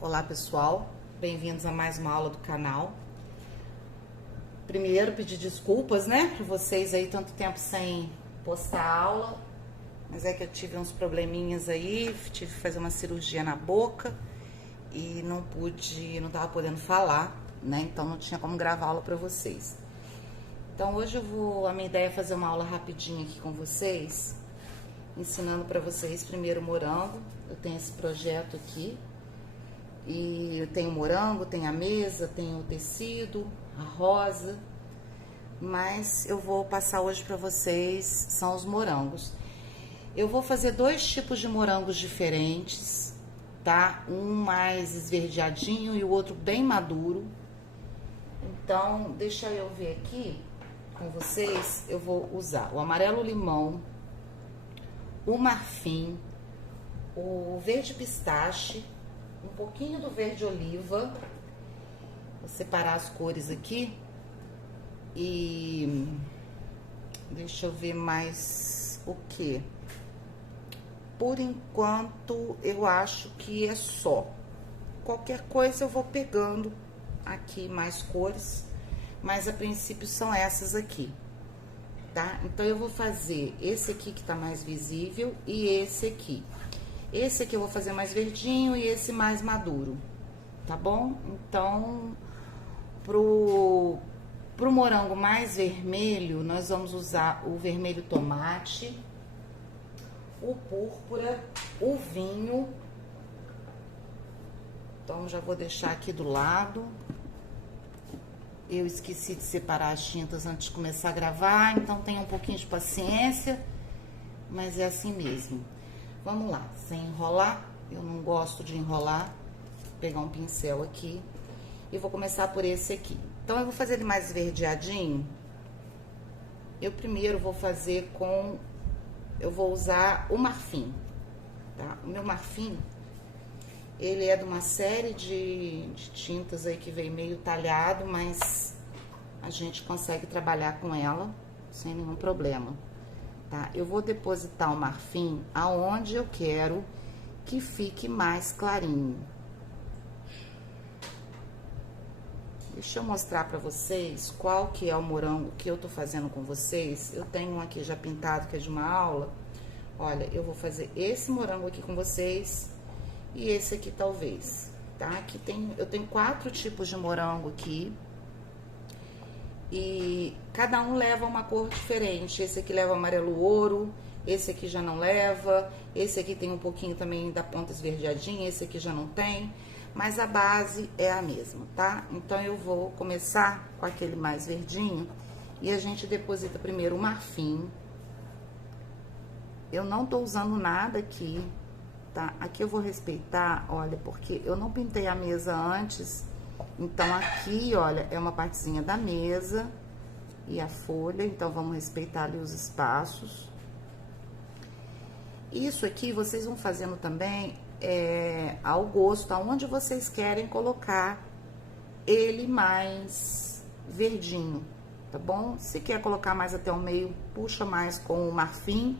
Olá pessoal, bem-vindos a mais uma aula do canal. Primeiro pedir desculpas, né, por vocês aí tanto tempo sem postar aula, mas é que eu tive uns probleminhas aí, tive que fazer uma cirurgia na boca e não tava podendo falar, né, então não tinha como gravar aula pra vocês. Então hoje a minha ideia é fazer uma aula rapidinha aqui com vocês, ensinando pra vocês primeiro o morango. Eu tenho esse projeto aqui. E tem o morango, tem a mesa, tem o tecido, a rosa. Mas eu vou passar hoje para vocês, são os morangos. Eu vou fazer dois tipos de morangos diferentes, tá? Um mais esverdeadinho e o outro bem maduro. Então, deixa eu ver aqui com vocês. Eu vou usar o amarelo limão, o marfim, o verde pistache, um pouquinho do verde oliva. Vou separar as cores aqui. E deixa eu ver mais o que. Por enquanto, eu acho que é só. Qualquer coisa eu vou pegando aqui mais cores, mas a princípio são essas aqui, tá? Então eu vou fazer esse aqui que tá mais visível e esse aqui. Esse aqui eu vou fazer mais verdinho e esse mais maduro, tá bom? Então, pro morango mais vermelho, nós vamos usar o vermelho tomate, o púrpura, o vinho. Então, já vou deixar aqui do lado. Eu esqueci de separar as tintas antes de começar a gravar, então tenha um pouquinho de paciência, mas é assim mesmo. Vamos lá, sem enrolar, eu não gosto de enrolar. Vou pegar um pincel aqui e vou começar por esse aqui. Então, eu vou fazer ele mais esverdeadinho. Eu primeiro vou fazer eu vou usar o marfim, tá? O meu marfim, ele é de uma série de tintas aí que veio meio talhado, mas a gente consegue trabalhar com ela sem nenhum problema. Tá? Eu vou depositar o marfim aonde eu quero que fique mais clarinho. Deixa eu mostrar pra vocês qual que é o morango que eu tô fazendo com vocês. Eu tenho um aqui já pintado, que é de uma aula. Olha, eu vou fazer esse morango aqui com vocês e esse aqui talvez, tá? Aqui eu tenho 4 tipos de morango aqui. E cada um leva uma cor diferente. Esse aqui leva amarelo ouro, esse aqui já não leva, esse aqui tem um pouquinho também da ponta esverdeadinha, esse aqui já não tem, mas a base é a mesma, tá? Então, eu vou começar com aquele mais verdinho e a gente deposita primeiro o marfim. Eu não tô usando nada aqui, tá? Aqui eu vou respeitar, olha, porque eu não pintei a mesa antes. Então, aqui, olha, é uma partezinha da mesa e a folha. Então, vamos respeitar ali os espaços. Isso aqui, vocês vão fazendo também ao gosto, aonde vocês querem colocar ele mais verdinho, tá bom? Se quer colocar mais até o meio, puxa mais com o marfim.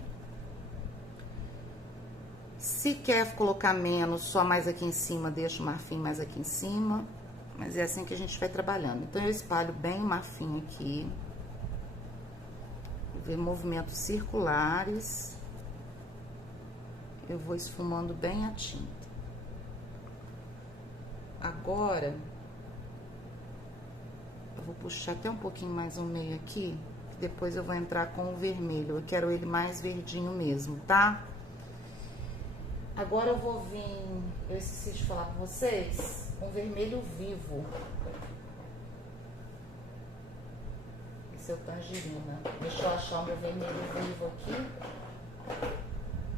Se quer colocar menos, só mais aqui em cima, deixa o marfim mais aqui em cima. Mas é assim que a gente vai trabalhando. Então, eu espalho bem o marfim aqui. Vou ver movimentos circulares. Eu vou esfumando bem a tinta. Agora, eu vou puxar até um pouquinho mais o meio aqui. Depois eu vou entrar com o vermelho. Eu quero ele mais verdinho mesmo, tá? Agora eu vou vir... Eu esqueci de falar com vocês... um vermelho vivo. Esse é o tangerina. Deixa eu achar o meu vermelho vivo aqui.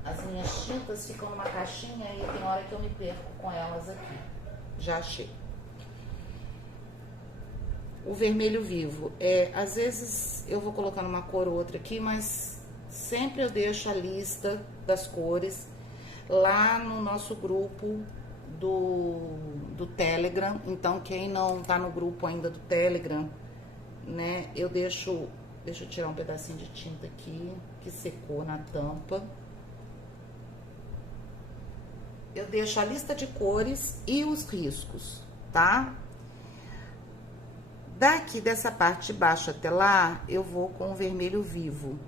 As minhas tintas ficam numa caixinha e tem hora que eu me perco com elas aqui. Já achei. O vermelho vivo. Às vezes eu vou colocando uma cor ou outra aqui, mas sempre eu deixo a lista das cores lá no nosso grupo do Telegram. Então, quem não tá no grupo ainda do Telegram, né, deixa eu tirar um pedacinho de tinta aqui, que secou na tampa. eu deixo a lista de cores e os riscos, tá? Daqui dessa parte de baixo até lá, eu vou com o vermelho vivo.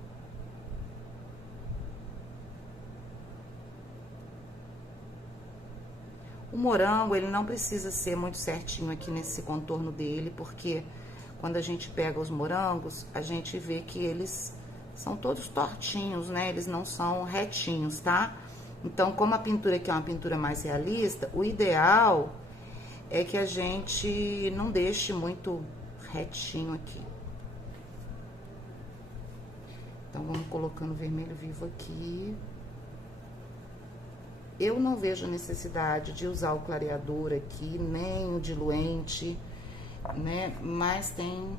O morango, ele não precisa ser muito certinho aqui nesse contorno dele, porque quando a gente pega os morangos, a gente vê que eles são todos tortinhos, né? Eles não são retinhos, tá? Então, como a pintura aqui é uma pintura mais realista, o ideal é que a gente não deixe muito retinho aqui. Então, vamos colocando vermelho vivo aqui. Eu não vejo necessidade de usar o clareador aqui, nem o diluente, né? Mas tem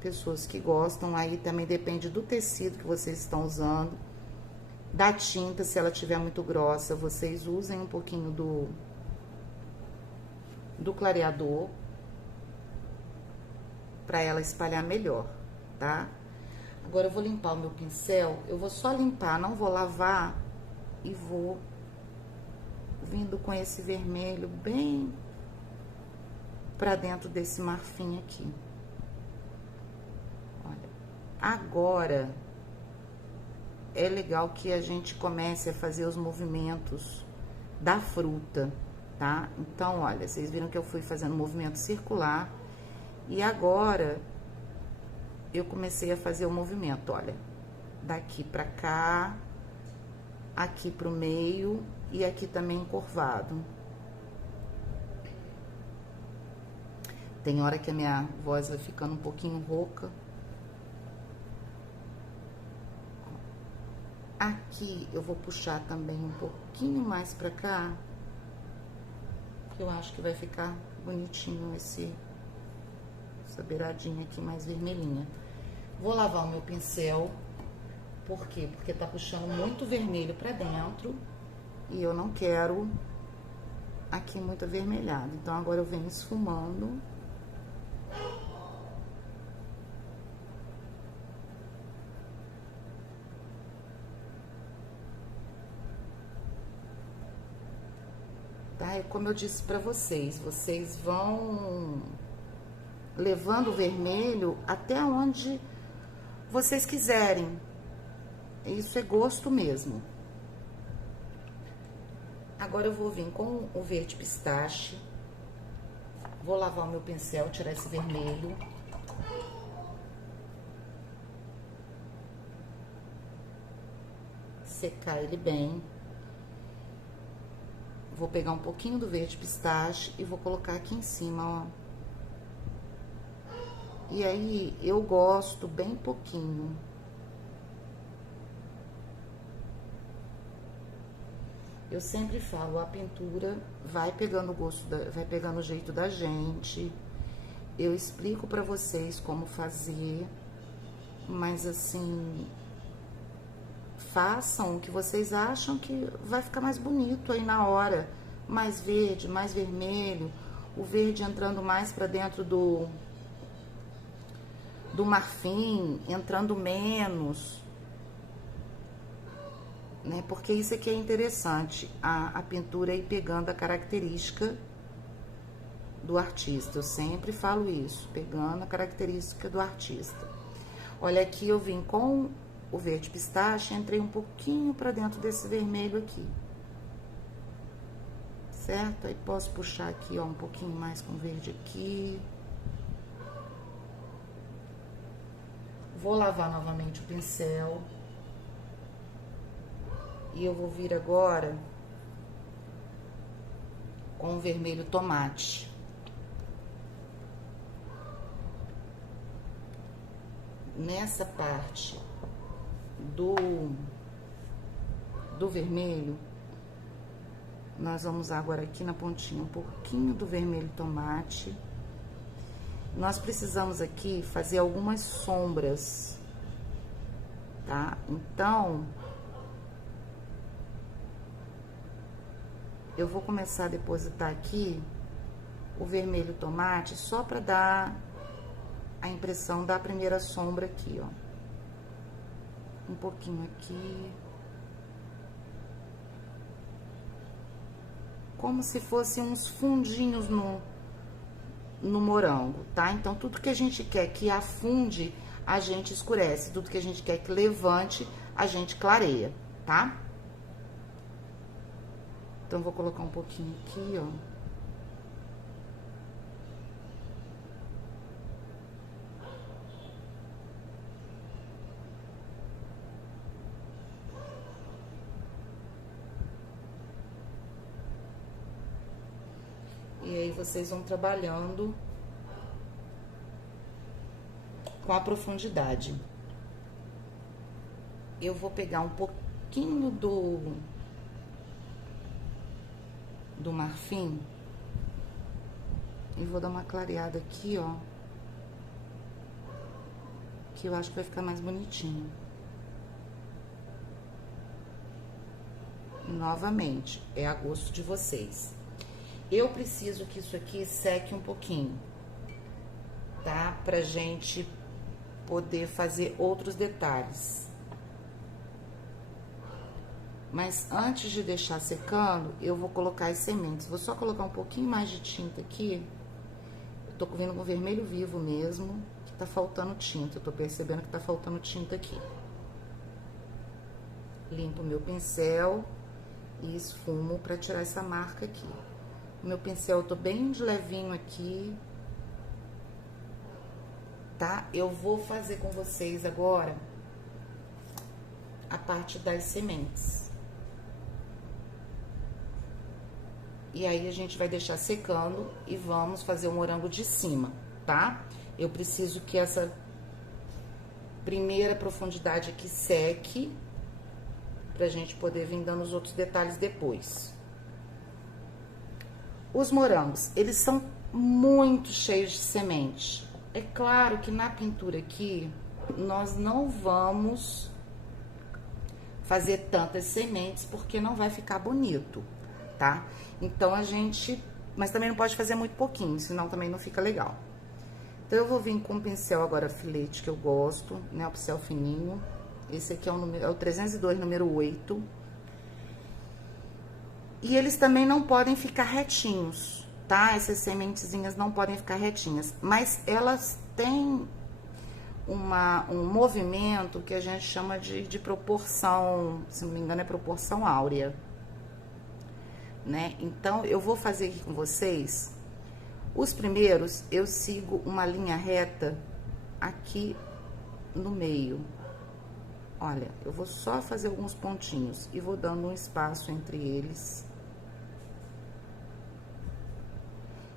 pessoas que gostam, aí também depende do tecido que vocês estão usando. Da tinta, se ela tiver muito grossa, vocês usem um pouquinho do clareador para ela espalhar melhor, tá? Agora eu vou limpar o meu pincel, eu vou só limpar, não vou lavar e vou vindo com esse vermelho bem pra dentro desse marfim aqui. Olha, agora é legal que a gente comece a fazer os movimentos da fruta, tá? Então, olha, vocês viram que eu fui fazendo um movimento circular e agora eu comecei a fazer o movimento, olha, daqui pra cá, aqui pro meio e aqui também encurvado. Tem hora que a minha voz vai ficando um pouquinho rouca. Aqui eu vou puxar também um pouquinho mais pra cá, que eu acho que vai ficar bonitinho essa beiradinha aqui mais vermelhinha. Vou lavar o meu pincel. Por quê? Porque tá puxando muito vermelho pra dentro e eu não quero aqui muito avermelhado. Então, agora eu venho esfumando. Tá? E como eu disse pra vocês, vocês vão levando o vermelho até onde vocês quiserem. Isso é gosto mesmo. Agora eu vou vir com o verde pistache. Vou lavar o meu pincel, tirar esse vermelho. Secar ele bem. Vou pegar um pouquinho do verde pistache e vou colocar aqui em cima, ó. E aí, eu gosto bem pouquinho. Eu sempre falo, a pintura vai pegando o gosto, vai pegando o jeito da gente. Eu explico pra vocês como fazer, mas assim, façam o que vocês acham que vai ficar mais bonito aí na hora. Mais verde, mais vermelho, o verde entrando mais pra dentro do marfim, entrando menos, né? Porque isso aqui é interessante, a pintura ir pegando a característica do artista. Eu sempre falo isso, pegando a característica do artista. Olha, aqui eu vim com o verde pistache, entrei um pouquinho pra dentro desse vermelho aqui. Certo? Aí posso puxar aqui, ó, um pouquinho mais com verde aqui. Vou lavar novamente o pincel. E eu vou vir agora com o vermelho tomate. Nessa parte do vermelho, nós vamos usar agora aqui na pontinha um pouquinho do vermelho tomate. Nós precisamos aqui fazer algumas sombras, tá? Então, eu vou começar a depositar aqui o vermelho tomate só pra dar a impressão da primeira sombra aqui, ó. Um pouquinho aqui. como se fossem uns fundinhos no morango, tá? Então, tudo que a gente quer que afunde, a gente escurece. Tudo que a gente quer que levante, a gente clareia, tá? Então, vou colocar um pouquinho aqui, ó. E aí, vocês vão trabalhando com a profundidade. Eu vou pegar um pouquinho do marfim e vou dar uma clareada aqui, ó, que eu acho que vai ficar mais bonitinho. Novamente, é a gosto de vocês. Eu preciso que isso aqui seque um pouquinho, tá? Pra gente poder fazer outros detalhes. Mas antes de deixar secando, eu vou colocar as sementes. Vou só colocar um pouquinho mais de tinta aqui. Eu tô vindo com vermelho vivo mesmo, que tá faltando tinta. Eu tô percebendo que tá faltando tinta aqui. Limpo o meu pincel e esfumo pra tirar essa marca aqui. O meu pincel eu tô bem de levinho aqui, tá? Eu vou fazer com vocês agora a parte das sementes. E aí, a gente vai deixar secando e vamos fazer o morango de cima, tá? Eu preciso que essa primeira profundidade aqui seque, pra gente poder vir dando os outros detalhes depois. Os morangos, eles são muito cheios de semente. É claro que na pintura aqui, nós não vamos fazer tantas sementes, porque não vai ficar bonito, tá? Então, a gente... Mas também não pode fazer muito pouquinho, senão também não fica legal. Então, eu vou vir com o pincel agora filete, que eu gosto, né? O pincel fininho. Esse aqui é o 302, número 8. E eles também não podem ficar retinhos, tá? Essas sementezinhas não podem ficar retinhas. Mas elas têm um movimento que a gente chama de proporção, se não me engano, é proporção áurea, né? Então, eu vou fazer aqui com vocês. Os primeiros, eu sigo uma linha reta aqui no meio. Olha, eu vou só fazer alguns pontinhos e vou dando um espaço entre eles.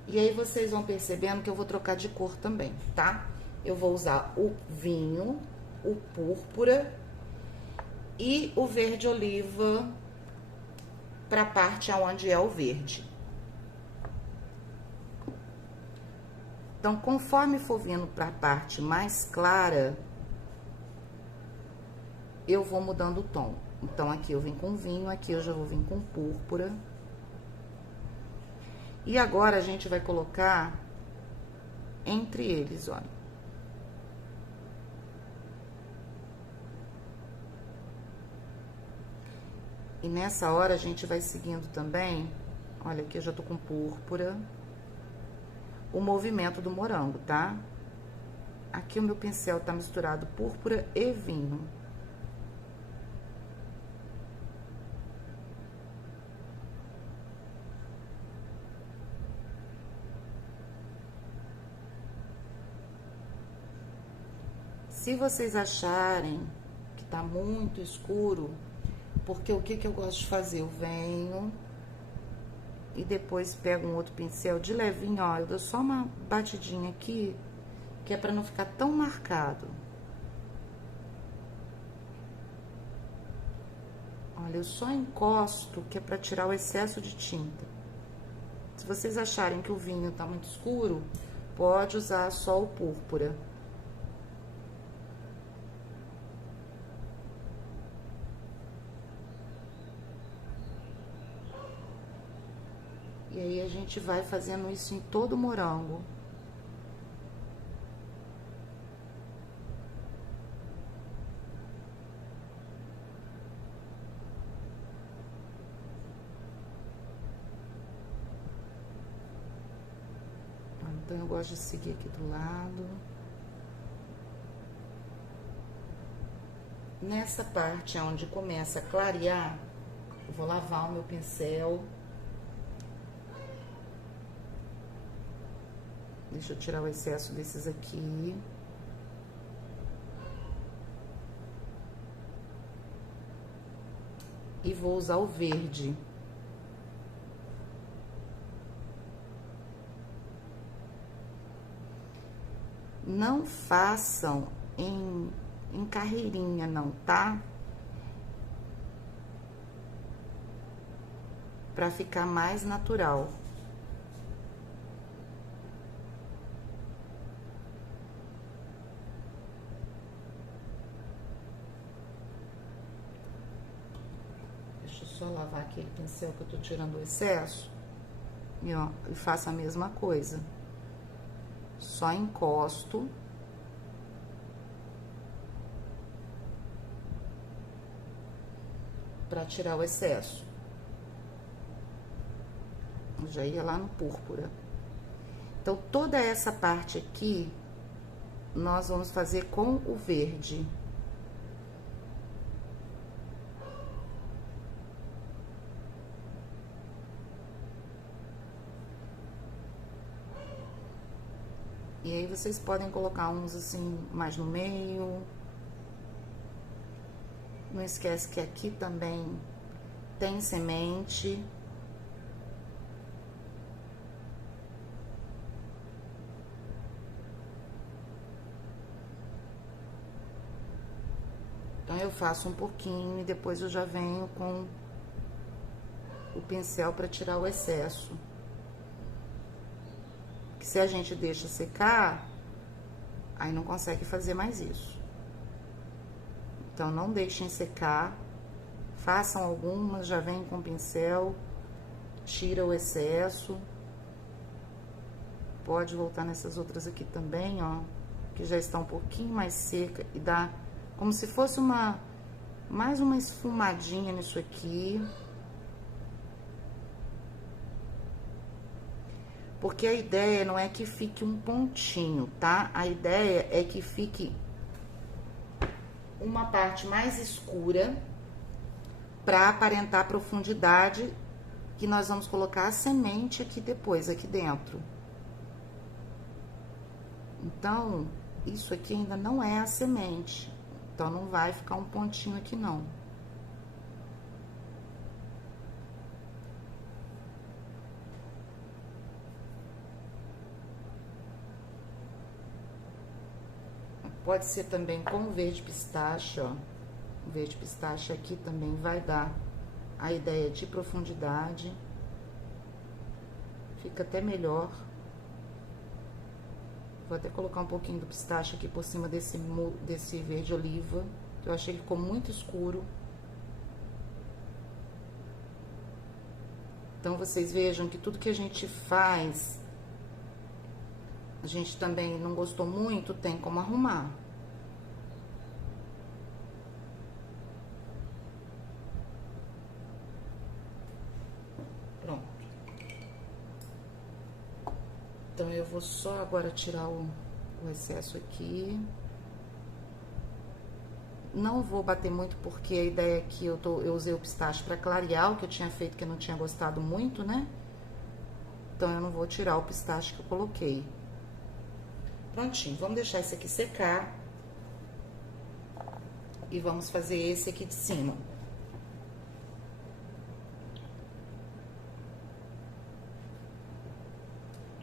E aí, vocês vão percebendo que eu vou trocar de cor também, tá? Eu vou usar o vinho, o púrpura e o verde oliva pra parte aonde é o verde. Então, conforme for vindo pra parte mais clara, eu vou mudando o tom. Então, aqui eu vim com vinho, aqui eu já vou vir com púrpura. E agora, a gente vai colocar entre eles, olha. E nessa hora, a gente vai seguindo também, olha, aqui eu já tô com púrpura, o movimento do morango, tá? Aqui o meu pincel tá misturado púrpura e vinho. Se vocês acharem que tá muito escuro, porque o que eu gosto de fazer? Eu venho e depois pego um outro pincel de levinho, ó, eu dou só uma batidinha aqui, que é pra não ficar tão marcado. Olha, eu só encosto, que é pra tirar o excesso de tinta. Se vocês acharem que o vinho tá muito escuro, pode usar só o púrpura. E aí, a gente vai fazendo isso em todo o morango. Então, eu gosto de seguir aqui do lado. Nessa parte onde começa a clarear, eu vou lavar o meu pincel. Deixa eu tirar o excesso desses aqui. E vou usar o verde. Não façam em carreirinha, não, tá? Pra ficar mais natural. Deixa eu só lavar aquele pincel que eu tô tirando o excesso. E, ó, e faço a mesma coisa. Só encosto. Pra tirar o excesso. Eu já ia lá no púrpura. Então, toda essa parte aqui, nós vamos fazer com o verde. E aí, vocês podem colocar uns assim, mais no meio. Não esquece que aqui também tem semente. Então, eu faço um pouquinho e depois eu já venho com o pincel para tirar o excesso. Que se a gente deixa secar, aí não consegue fazer mais isso. Então, não deixem secar, façam algumas, já vem com o pincel, tira o excesso. Pode voltar nessas outras aqui também, ó, que já está um pouquinho mais seca e dá como se fosse mais uma esfumadinha nisso aqui. Porque a ideia não é que fique um pontinho, tá? A ideia é que fique uma parte mais escura para aparentar a profundidade, que nós vamos colocar a semente aqui depois, aqui dentro. Então, isso aqui ainda não é a semente. Então, não vai ficar um pontinho aqui, não. Pode ser também com o verde pistache, ó. O verde pistache aqui também vai dar a ideia de profundidade. Fica até melhor. Vou até colocar um pouquinho do pistache aqui por cima desse verde oliva, que eu achei que ficou muito escuro. Então, vocês vejam que tudo que a gente faz, a gente também não gostou muito, tem como arrumar. Pronto. Então, eu vou só agora tirar o excesso aqui. Não vou bater muito, porque a ideia é que eu usei o pistache para clarear o que eu tinha feito, que eu não tinha gostado muito, né? Então, eu não vou tirar o pistache que eu coloquei. Prontinho, vamos deixar esse aqui secar. E vamos fazer esse aqui de cima.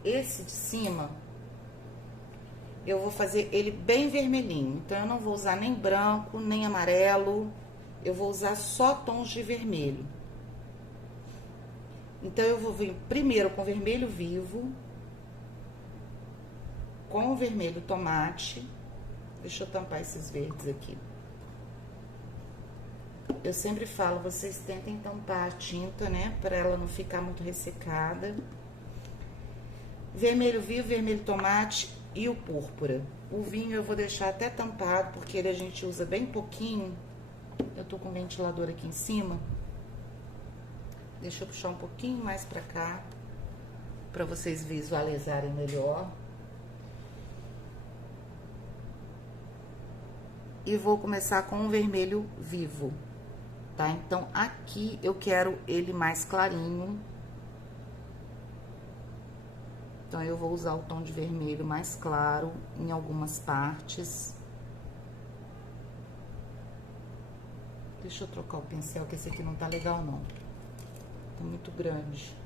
Esse de cima, eu vou fazer ele bem vermelhinho. Então, eu não vou usar nem branco, nem amarelo. Eu vou usar só tons de vermelho. Então, eu vou vir primeiro com vermelho vivo. Com o vermelho tomate. Deixa eu tampar esses verdes aqui. Eu sempre falo, vocês tentem tampar a tinta, né? Pra ela não ficar muito ressecada. Vermelho vivo, vermelho tomate e o púrpura. O vinho eu vou deixar até tampado, porque ele a gente usa bem pouquinho. Eu tô com o ventilador aqui em cima. Deixa eu puxar um pouquinho mais pra cá. para vocês visualizarem melhor. E vou começar com um vermelho vivo, tá? Então, aqui eu quero ele mais clarinho. Então, eu vou usar o tom de vermelho mais claro em algumas partes. Deixa eu trocar o pincel, que esse aqui não tá legal, não. Tá muito grande.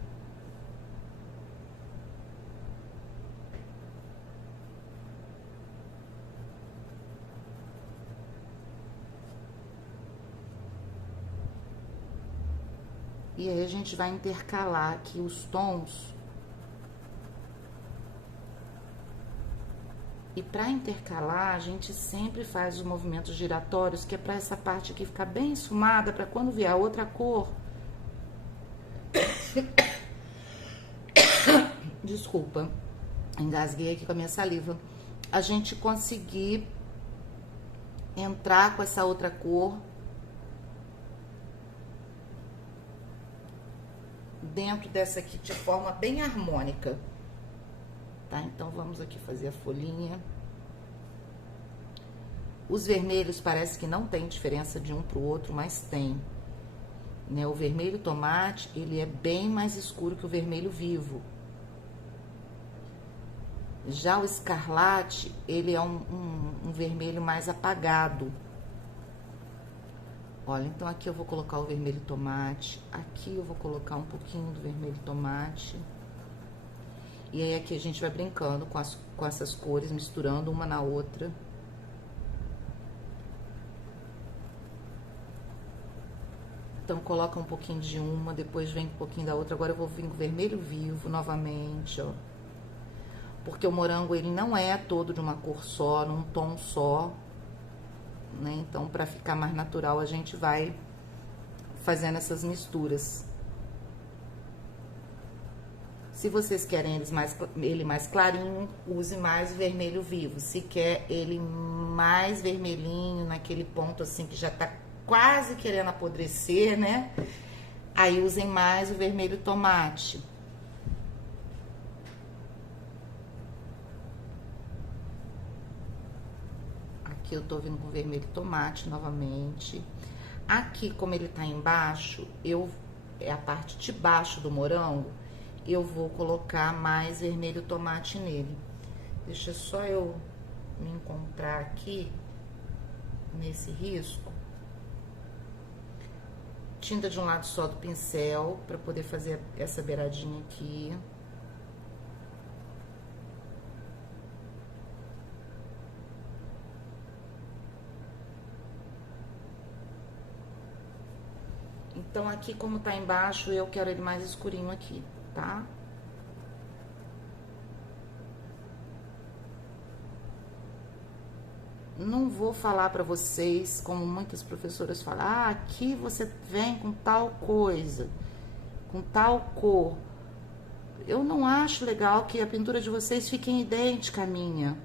E aí, a gente vai intercalar aqui os tons. E para intercalar, a gente sempre faz os movimentos giratórios, que é para essa parte aqui ficar bem esfumada, para quando vier a outra cor... Desculpa, engasguei aqui com a minha saliva. A gente conseguir entrar com essa outra cor dentro dessa aqui de forma bem harmônica, tá? Então, vamos aqui fazer a folhinha. Os vermelhos parece que não tem diferença de um pro outro, mas tem, né? O vermelho tomate, ele é bem mais escuro que o vermelho vivo. Já o escarlate, ele é um vermelho mais apagado. Olha, então aqui eu vou colocar o vermelho tomate, aqui eu vou colocar um pouquinho do vermelho tomate. E aí aqui a gente vai brincando com essas cores, misturando uma na outra. Então, coloca um pouquinho de uma, depois vem um pouquinho da outra. Agora eu vou vir com o vermelho vivo novamente, ó. Porque o morango, ele não é todo de uma cor só, num tom só, né? Então, pra ficar mais natural, a gente vai fazendo essas misturas. Se vocês querem ele mais clarinho, use mais o vermelho vivo. Se quer ele mais vermelhinho, naquele ponto assim que já tá quase querendo apodrecer, né? Aí usem mais o vermelho tomate. Aqui eu tô vindo com vermelho tomate novamente. Aqui, como ele tá embaixo, é a parte de baixo do morango, eu vou colocar mais vermelho tomate nele. Deixa só eu me encontrar aqui, nesse risco. Tinta de um lado só do pincel, pra poder fazer essa beiradinha aqui. Então, aqui, como tá embaixo, eu quero ele mais escurinho aqui, tá? Não vou falar pra vocês, como muitas professoras falam, ah, aqui você vem com tal coisa, com tal cor. Eu não acho legal que a pintura de vocês fique idêntica à minha.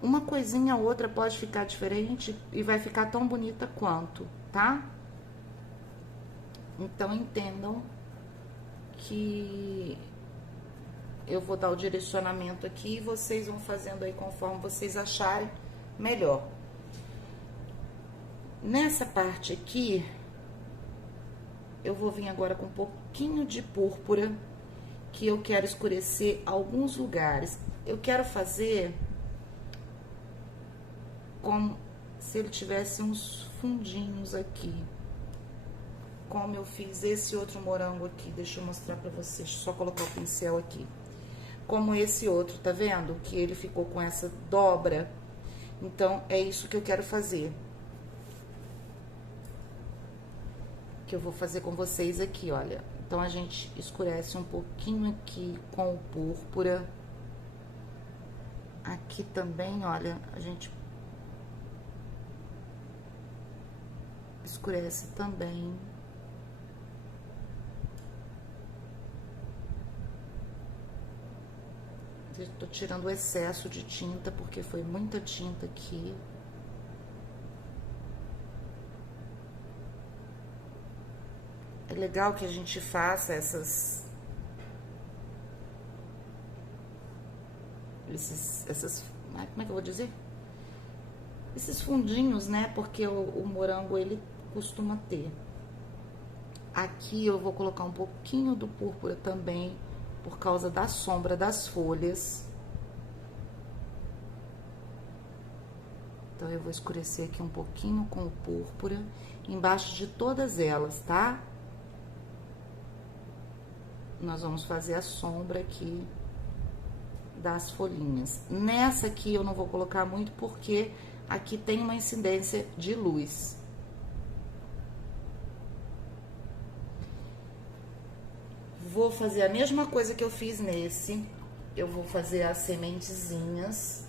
Uma coisinha ou outra pode ficar diferente e vai ficar tão bonita quanto, tá? Então, entendam que eu vou dar o direcionamento aqui e vocês vão fazendo aí conforme vocês acharem melhor. Nessa parte aqui, eu vou vir agora com um pouquinho de púrpura, que eu quero escurecer alguns lugares. Eu quero fazer como se ele tivesse uns fundinhos aqui. Como eu fiz esse outro morango aqui. Deixa eu mostrar pra vocês. Só colocar o pincel aqui. Como esse outro, tá vendo? Que ele ficou com essa dobra. Então, é isso que eu quero fazer. Que eu vou fazer com vocês aqui, olha. Então, a gente escurece um pouquinho aqui com o púrpura. Aqui também, olha, a gente escurece também. Eu tô tirando o excesso de tinta, porque foi muita tinta aqui. É legal que a gente faça essas como é que eu vou dizer? Esses fundinhos, né? Porque o morango, ele costuma ter. Aqui eu vou colocar um pouquinho do púrpura também, por causa da sombra das folhas. Então, eu vou escurecer aqui um pouquinho com o púrpura, embaixo de todas elas, tá? Nós vamos fazer a sombra aqui das folhinhas. Nessa aqui eu não vou colocar muito, porque aqui tem uma incidência de luz. Vou fazer a mesma coisa que eu fiz nesse. Eu vou fazer as sementezinhas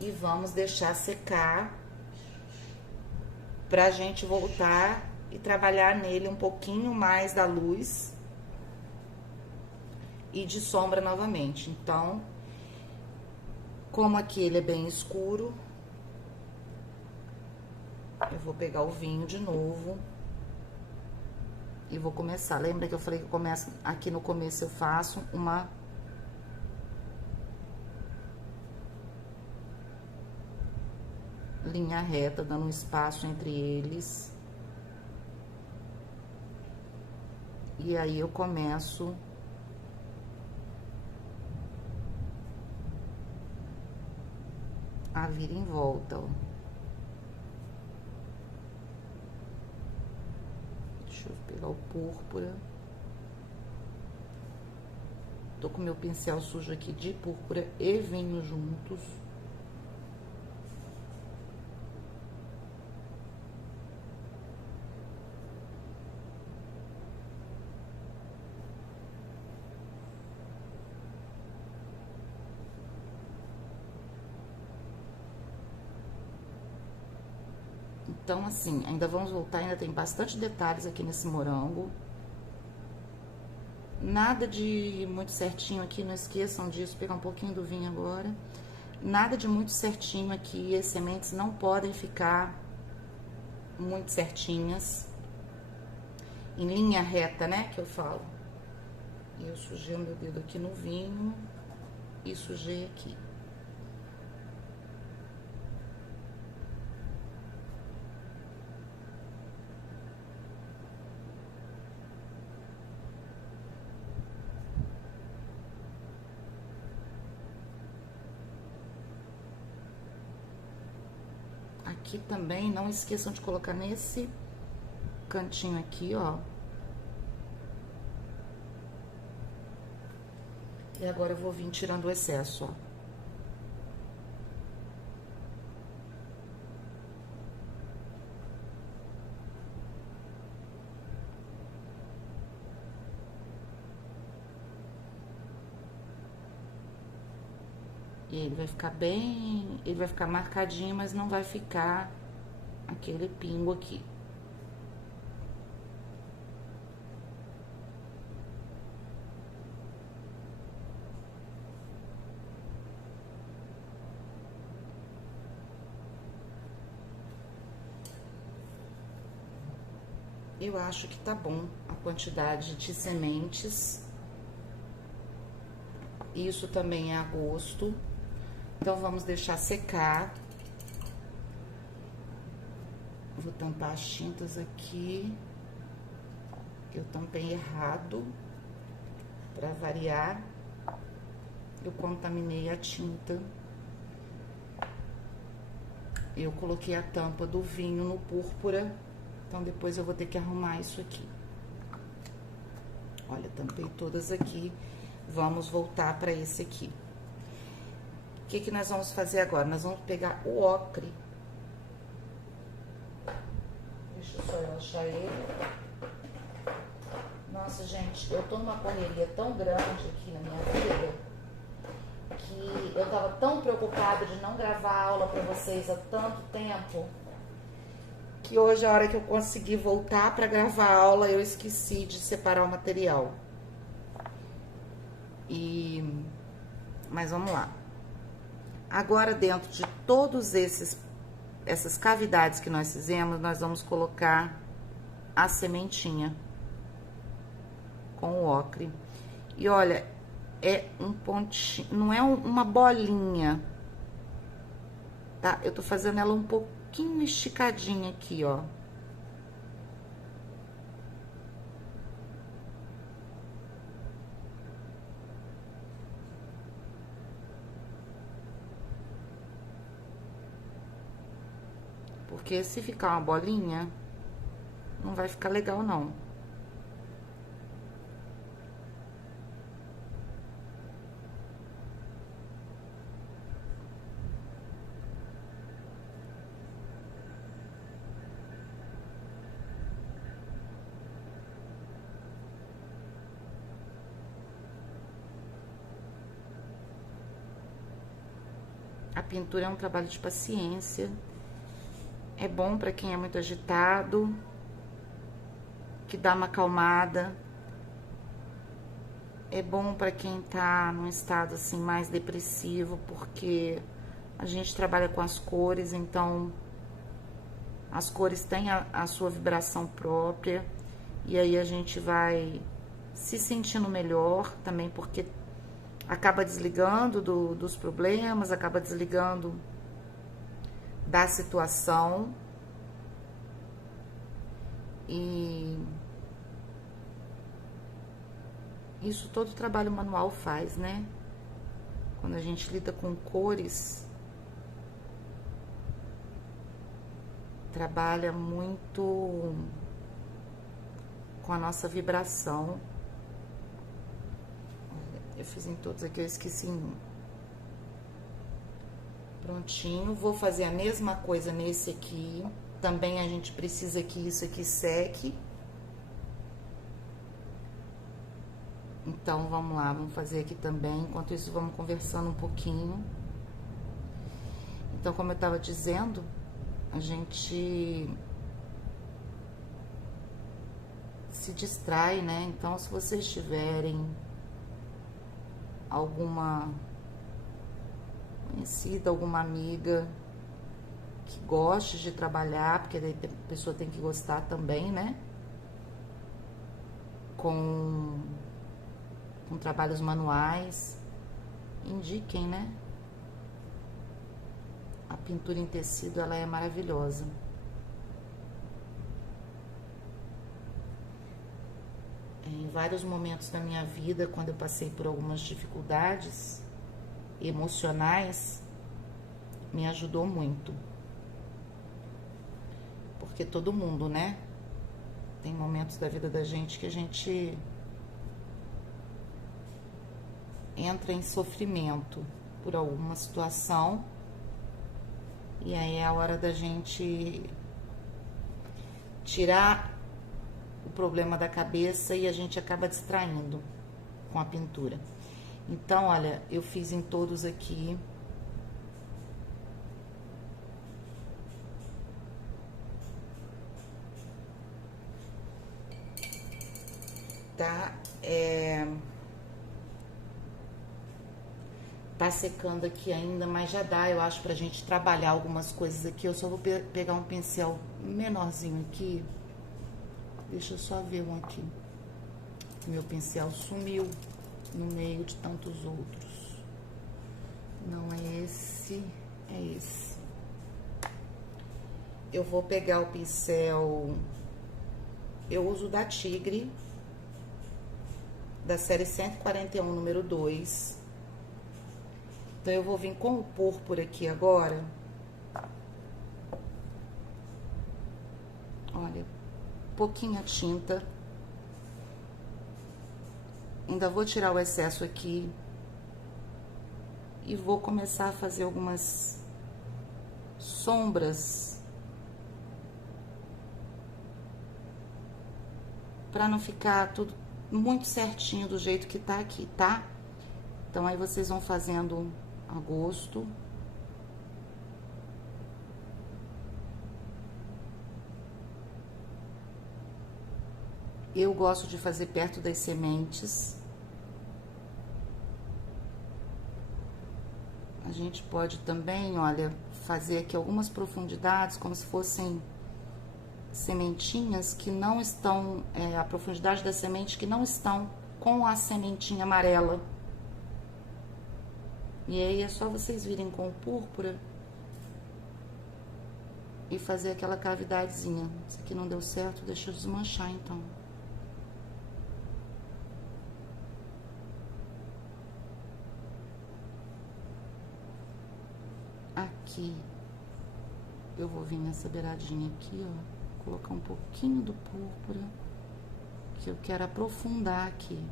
e vamos deixar secar pra gente voltar e trabalhar nele um pouquinho mais da luz e de sombra novamente. Então, como aqui ele é bem escuro, eu vou pegar o vinho de novo e vou começar. Lembra que eu falei que eu começo aqui no começo, eu faço uma linha reta, dando um espaço entre eles. E aí eu começo a vir em volta, ó. Deixa eu pegar o púrpura. Tô com meu pincel sujo aqui de púrpura e vinho juntos. Então, assim, ainda vamos voltar, ainda tem bastante detalhes aqui nesse morango. Nada de muito certinho aqui, não esqueçam disso, pegar um pouquinho do vinho agora. Nada de muito certinho aqui, as sementes não podem ficar muito certinhas. Em linha reta, né, que eu falo. E eu sujei o meu dedo aqui no vinho e sujei aqui. Aqui também, não esqueçam de colocar nesse cantinho aqui, ó. E agora eu vou vir tirando o excesso, ó. E ele vai ficar bem, ele vai ficar marcadinho, mas não vai ficar aquele pingo aqui. Eu acho que tá bom a quantidade de sementes. Isso também é a gosto. Então, vamos deixar secar. Vou tampar as tintas aqui. Eu tampei errado. Pra variar, eu contaminei a tinta. Eu coloquei a tampa do vinho no púrpura. Então, depois eu vou ter que arrumar isso aqui. Olha, tampei todas aqui. Vamos voltar para esse aqui. O que que nós vamos fazer agora? Nós vamos pegar o ocre. Deixa eu só relaxar ele. Nossa, gente, eu tô numa correria tão grande aqui na minha vida que eu tava tão preocupada de não gravar aula para vocês há tanto tempo que hoje, a hora que eu consegui voltar para gravar a aula, eu esqueci de separar o material. Mas vamos lá. Agora, dentro de todos essas cavidades que nós fizemos, nós vamos colocar a sementinha. com o ocre. E olha, é um pontinho, não é uma bolinha, tá? Eu tô fazendo ela um pouquinho esticadinha aqui, ó. Porque se ficar uma bolinha, não vai ficar legal, não. A pintura é um trabalho de paciência. É bom para quem é muito agitado, que dá uma acalmada. É bom para quem tá num estado assim mais depressivo, porque a gente trabalha com as cores, então as cores têm a sua vibração própria, e aí a gente vai se sentindo melhor também, porque acaba desligando dos problemas, acaba desligando da situação. E isso todo trabalho manual faz, né? Quando a gente lida com cores, trabalha muito com a nossa vibração. Eu fiz em todos aqui, eu esqueci um. Prontinho, vou fazer a mesma coisa nesse aqui. Também a gente precisa que isso aqui seque. Então, vamos lá, vamos fazer aqui também. Enquanto isso, vamos conversando um pouquinho. Então, como eu tava dizendo, a gente se distrai, né? Então, se vocês tiverem alguma conhecida, alguma amiga que goste de trabalhar, porque daí a pessoa tem que gostar também, né? Com trabalhos manuais, indiquem, né? A pintura em tecido, ela é maravilhosa. Em vários momentos da minha vida, quando eu passei por algumas dificuldades emocionais, me ajudou muito. Porque todo mundo, né? Tem momentos da vida da gente que a gente entra em sofrimento por alguma situação, e aí é a hora da gente tirar o problema da cabeça e a gente acaba distraindo com a pintura. Então, olha, eu fiz em todos aqui. Tá? Tá secando aqui ainda, mas já dá, eu acho, pra gente trabalhar algumas coisas aqui. Eu só vou pegar um pincel menorzinho aqui. Deixa eu só ver um aqui. Meu pincel sumiu no meio de tantos outros. Não é esse, é esse. Eu vou pegar o pincel... Eu uso da Tigre, da série 141, número 2. Então, eu vou vir com o púrpura aqui agora. Olha, pouquinha tinta. Ainda vou tirar o excesso aqui. E vou começar a fazer algumas sombras. Pra não ficar tudo muito certinho do jeito que tá aqui, tá? Então, aí vocês vão fazendo a gosto. Eu gosto de fazer perto das sementes. A gente pode também, olha, fazer aqui algumas profundidades, como se fossem sementinhas que não estão, a profundidade da semente que não estão com a sementinha amarela. E aí é só vocês virem com o púrpura e fazer aquela cavidadezinha. Isso aqui não deu certo, deixa eu desmanchar então. Aqui eu vou vir nessa beiradinha aqui, ó, colocar um pouquinho do púrpura, que eu quero aprofundar aqui.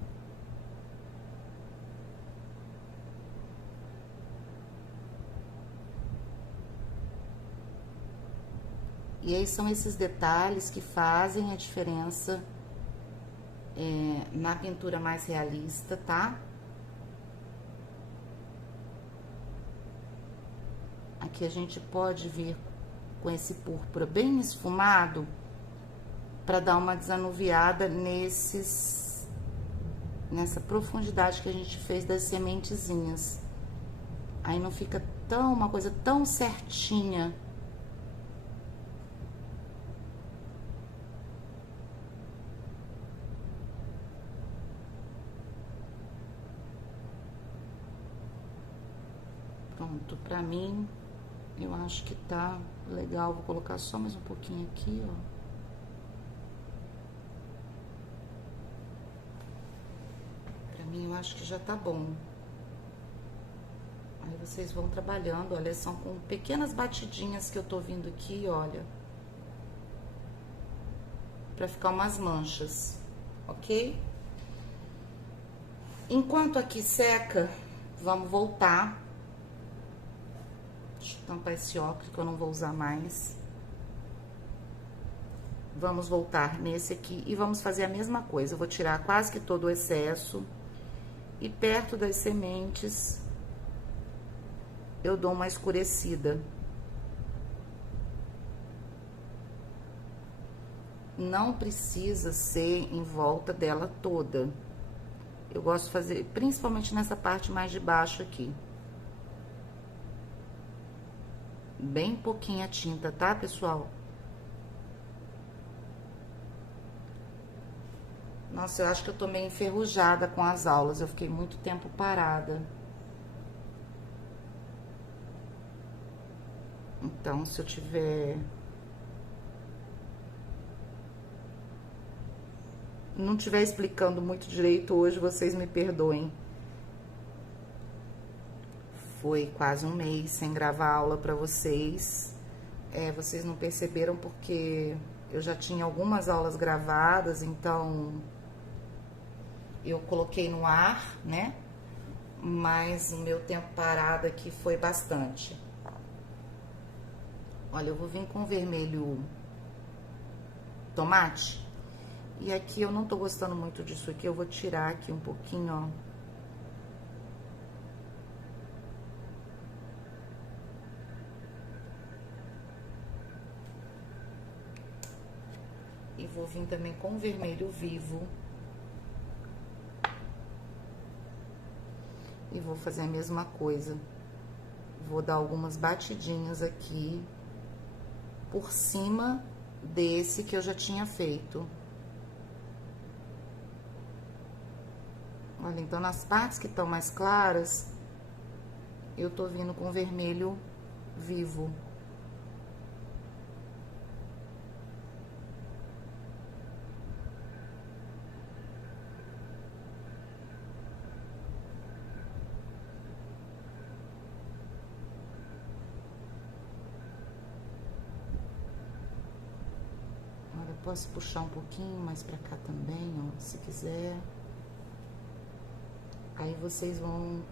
E aí são esses detalhes que fazem a diferença na pintura mais realista, tá? Aqui a gente pode vir com esse púrpura bem esfumado para dar uma desanuviada nessa profundidade que a gente fez das sementezinhas. Aí não fica uma coisa tão certinha. Pronto, pra mim, eu acho que tá legal. Vou colocar só mais um pouquinho aqui, ó. Pra mim, eu acho que já tá bom. Aí vocês vão trabalhando, olha, são com pequenas batidinhas que eu tô vindo aqui, olha. Pra ficar umas manchas, ok? Enquanto aqui seca, vamos voltar. Deixa eu tampar esse óculos que eu não vou usar mais. Vamos voltar nesse aqui e vamos fazer a mesma coisa. Eu vou tirar quase que todo o excesso. E perto das sementes, eu dou uma escurecida. Não precisa ser em volta dela toda. Eu gosto de fazer, principalmente nessa parte mais de baixo aqui. Bem pouquinha tinta, tá, pessoal? Nossa, eu acho que eu tô meio enferrujada com as aulas. Eu fiquei muito tempo parada. Então, se eu não tiver explicando muito direito hoje, vocês me perdoem. Foi quase um mês sem gravar aula pra vocês. Vocês não perceberam porque eu já tinha algumas aulas gravadas, então eu coloquei no ar, né? Mas o meu tempo parado aqui foi bastante. Olha, eu vou vir com vermelho tomate. E aqui eu não tô gostando muito disso aqui, eu vou tirar aqui um pouquinho, ó. E vou vir também com vermelho vivo. E vou fazer a mesma coisa. Vou dar algumas batidinhas aqui por cima desse que eu já tinha feito. Olha, então nas partes que estão mais claras, eu tô vindo com vermelho vivo. Posso puxar um pouquinho mais pra cá também, ó, se quiser. Aí vocês vão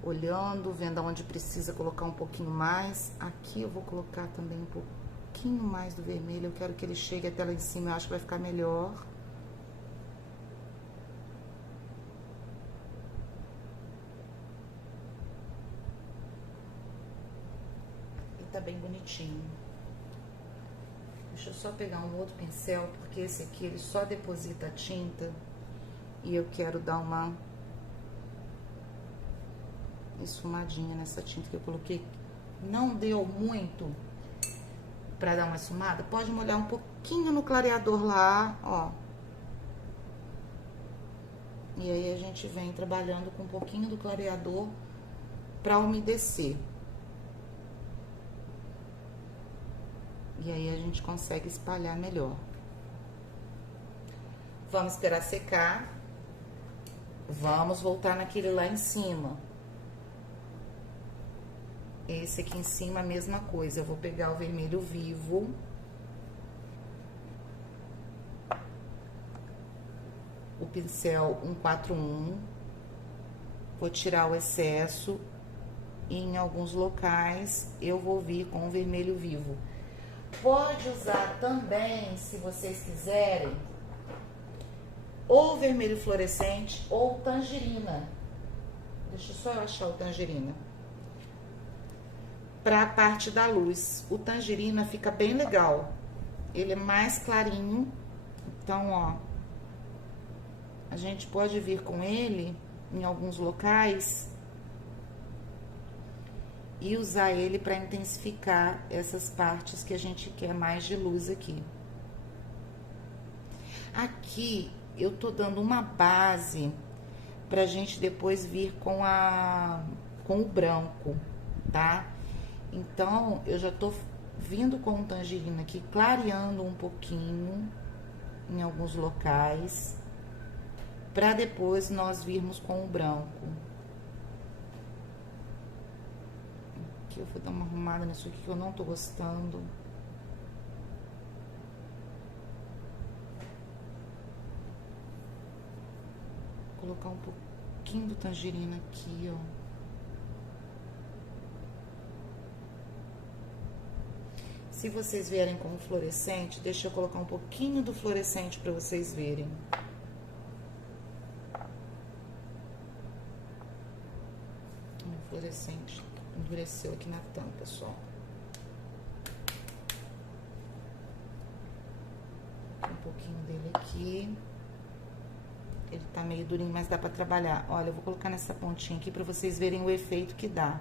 olhando, vendo aonde precisa colocar um pouquinho mais. Aqui eu vou colocar também um pouquinho mais do vermelho. Eu quero que ele chegue até lá em cima, eu acho que vai ficar melhor. E tá bem bonitinho. Deixa eu só pegar um outro pincel, porque esse aqui ele só deposita a tinta e eu quero dar uma esfumadinha nessa tinta que eu coloquei. Não deu muito pra dar uma esfumada, pode molhar um pouquinho no clareador lá, ó. E aí a gente vem trabalhando com um pouquinho do clareador pra umedecer. E aí a gente consegue espalhar melhor. Vamos esperar secar. Vamos voltar naquele lá em cima. Esse aqui em cima, a mesma coisa. Eu vou pegar o vermelho vivo. O pincel 141. Vou tirar o excesso. E em alguns locais, eu vou vir com o vermelho vivo. Pode usar também, se vocês quiserem, ou vermelho fluorescente ou tangerina. Deixa só eu achar o tangerina. Pra parte da luz. O tangerina fica bem legal. Ele é mais clarinho. Então, ó. A gente pode vir com ele em alguns locais e usar ele para intensificar essas partes que a gente quer mais de luz aqui. Aqui eu tô dando uma base pra gente depois vir com o branco, tá? Então, eu já tô vindo com o tangerina aqui, clareando um pouquinho em alguns locais, pra depois nós virmos com o branco. Aqui eu vou dar uma arrumada nisso aqui que eu não tô gostando. Vou colocar um pouquinho do tangerina aqui, ó. Se vocês vierem com o fluorescente, deixa eu colocar um pouquinho do fluorescente pra vocês verem. O fluorescente endureceu aqui na tampa, pessoal. Um pouquinho dele aqui. Ele tá meio durinho, mas dá pra trabalhar. Olha, eu vou colocar nessa pontinha aqui pra vocês verem o efeito que dá.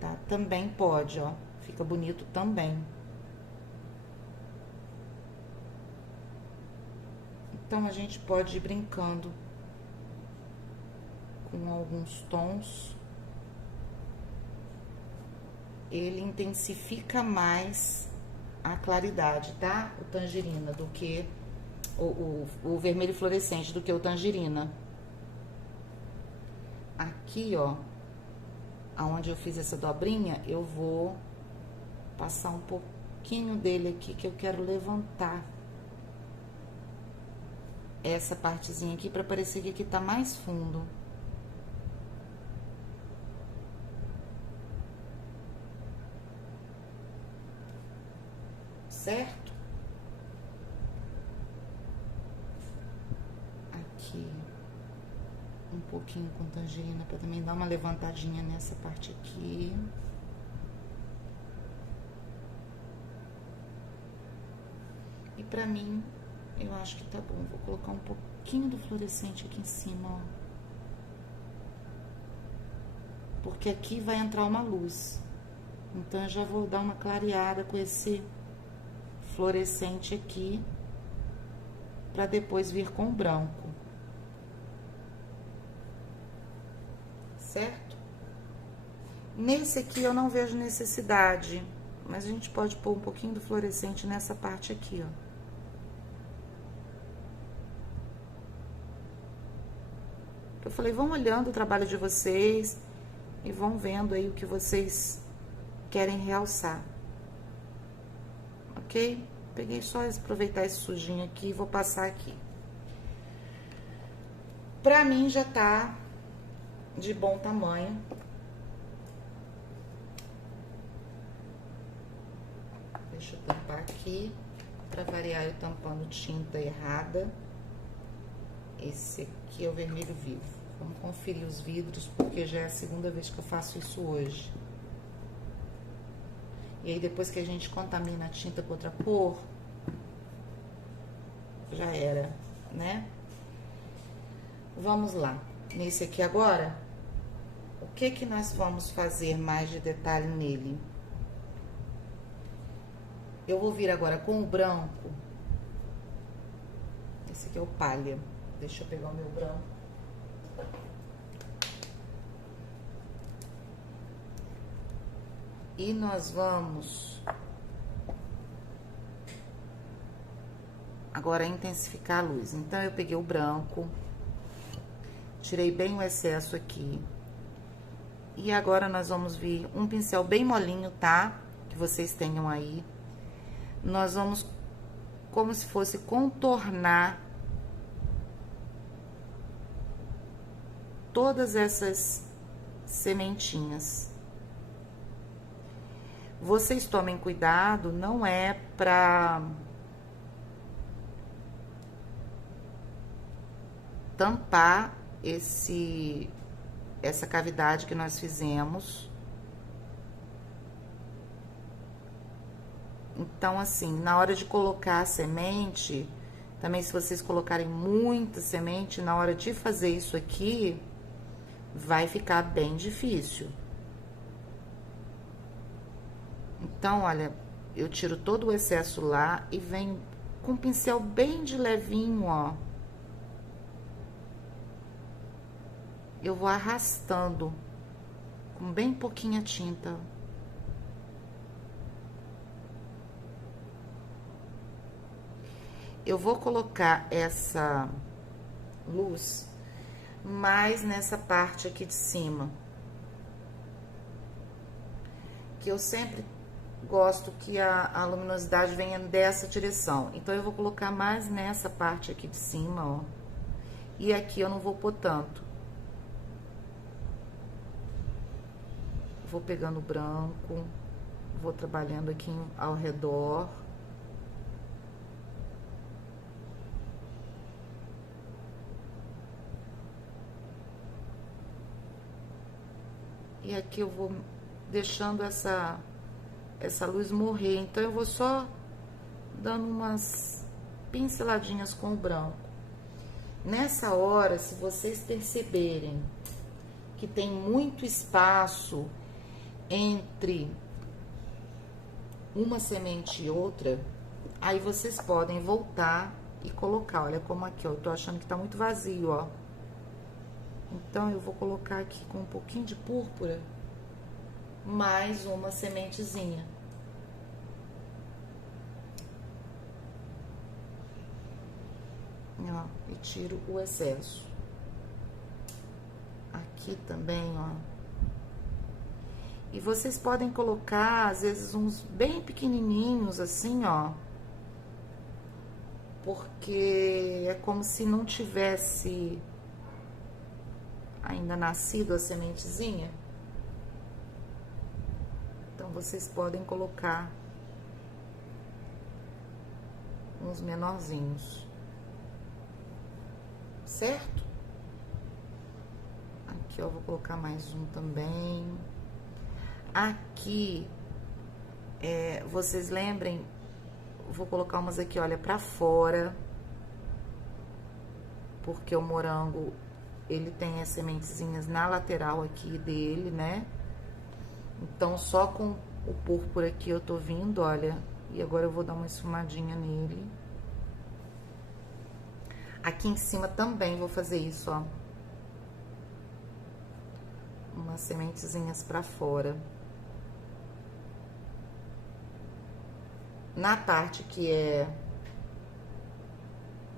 Tá? Também pode, ó. Fica bonito também. Então, a gente pode ir brincando com alguns tons. Ele intensifica mais a claridade, tá? O tangerina do que o vermelho fluorescente do que o tangerina. Aqui, ó, aonde eu fiz essa dobrinha, eu vou passar um pouquinho dele aqui, que eu quero levantar essa partezinha aqui pra parecer que aqui tá mais fundo. Certo? Aqui, um pouquinho com tangerina pra também dar uma levantadinha nessa parte aqui. E pra mim, eu acho que tá bom. Vou colocar um pouquinho do fluorescente aqui em cima, ó. Porque aqui vai entrar uma luz. Então, eu já vou dar uma clareada com esse fluorescente aqui, pra depois vir com o branco. Certo? Nesse aqui eu não vejo necessidade, mas a gente pode pôr um pouquinho do fluorescente nessa parte aqui, ó. Eu falei, vão olhando o trabalho de vocês e vão vendo aí o que vocês querem realçar. Ok? Peguei só aproveitar esse sujinho aqui e vou passar aqui. Pra mim já tá de bom tamanho. Deixa eu tampar aqui. Pra variar, eu tampando tinta errada. Esse aqui é o vermelho vivo. Vamos conferir os vidros, porque já é a segunda vez que eu faço isso hoje. E aí, depois que a gente contamina a tinta com outra cor, já era, né? Vamos lá. Nesse aqui agora, o que que nós vamos fazer mais de detalhe nele? Eu vou vir agora com o branco. Esse aqui é o palha. Deixa eu pegar o meu branco. E nós vamos agora intensificar a luz. Então, eu peguei o branco, tirei bem o excesso aqui. E agora nós vamos vir um pincel bem molinho, tá? Que vocês tenham aí. Nós vamos como se fosse contornar todas essas sementinhas. Vocês tomem cuidado, não é pra tampar essa cavidade que nós fizemos. Então, assim, na hora de colocar a semente, também se vocês colocarem muita semente, na hora de fazer isso aqui, vai ficar bem difícil. Então, olha, eu tiro todo o excesso lá e venho com um pincel bem de levinho, ó. Eu vou arrastando com bem pouquinha tinta. Eu vou colocar essa luz mais nessa parte aqui de cima. Que eu sempre gosto que a luminosidade venha dessa direção. Então, eu vou colocar mais nessa parte aqui de cima, ó. E aqui eu não vou pôr tanto. Vou pegando o branco, vou trabalhando aqui ao redor. E aqui eu vou deixando essa luz morrer. Então, eu vou só dando umas pinceladinhas com o branco. Nessa hora, se vocês perceberem que tem muito espaço entre uma semente e outra, aí vocês podem voltar e colocar. Olha como aqui, ó, eu tô achando que tá muito vazio, ó. Então, eu vou colocar aqui com um pouquinho de púrpura, mais uma sementezinha. Ó, e tiro o excesso. Aqui também, ó. E vocês podem colocar, às vezes, uns bem pequenininhos, assim, ó. Porque é como se não tivesse ainda nascido a sementezinha. Então, vocês podem colocar uns menorzinhos. Certo? Aqui, ó, vou colocar mais um também. Aqui, vocês lembrem, vou colocar umas aqui, olha, pra fora. Porque o morango, ele tem as sementezinhas na lateral aqui dele, né? Então, só com o púrpura aqui eu tô vindo, olha. E agora eu vou dar uma esfumadinha nele. Aqui em cima também vou fazer isso, ó. Umas sementezinhas pra fora. Na parte que é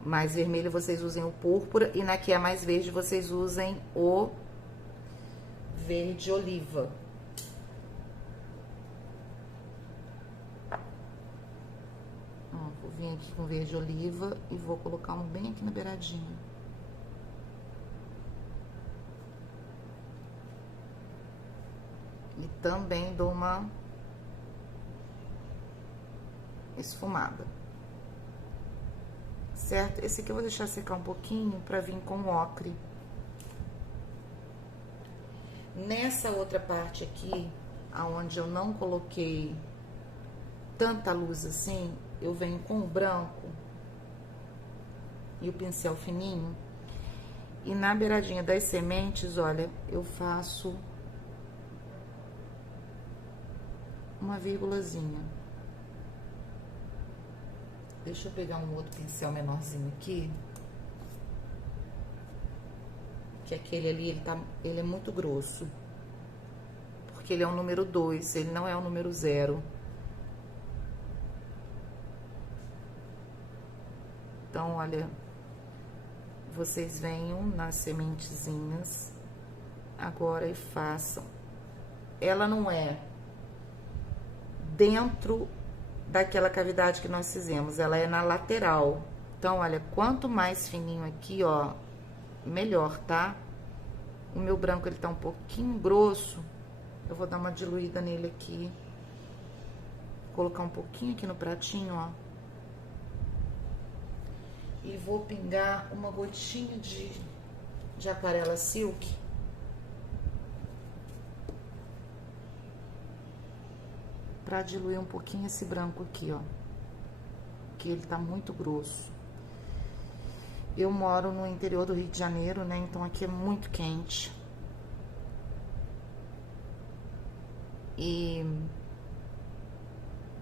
mais vermelho, vocês usem o púrpura. E na que é mais verde, vocês usem o verde oliva. Ó, vou vir aqui com verde oliva e vou colocar um bem aqui na beiradinha. E também dou uma esfumada. Certo? Esse aqui eu vou deixar secar um pouquinho pra vir com o ocre. Nessa outra parte aqui, aonde eu não coloquei tanta luz assim, eu venho com o branco e o pincel fininho. E na beiradinha das sementes, olha, eu faço uma vírgulazinha. Deixa eu pegar um outro pincel menorzinho aqui. Que aquele ali, ele é muito grosso. Porque ele é o número 2, ele não é o número 0. Então, olha, vocês venham nas sementezinhas agora e façam. Ela não é dentro daquela cavidade que nós fizemos, ela é na lateral. Então, olha, quanto mais fininho aqui, ó, melhor, tá? O meu branco, ele tá um pouquinho grosso. Eu vou dar uma diluída nele aqui. Colocar um pouquinho aqui no pratinho, ó. E vou pingar uma gotinha de aquarela silk. Pra diluir um pouquinho esse branco aqui, ó. Que ele tá muito grosso. Eu moro no interior do Rio de Janeiro, né? Então aqui é muito quente. E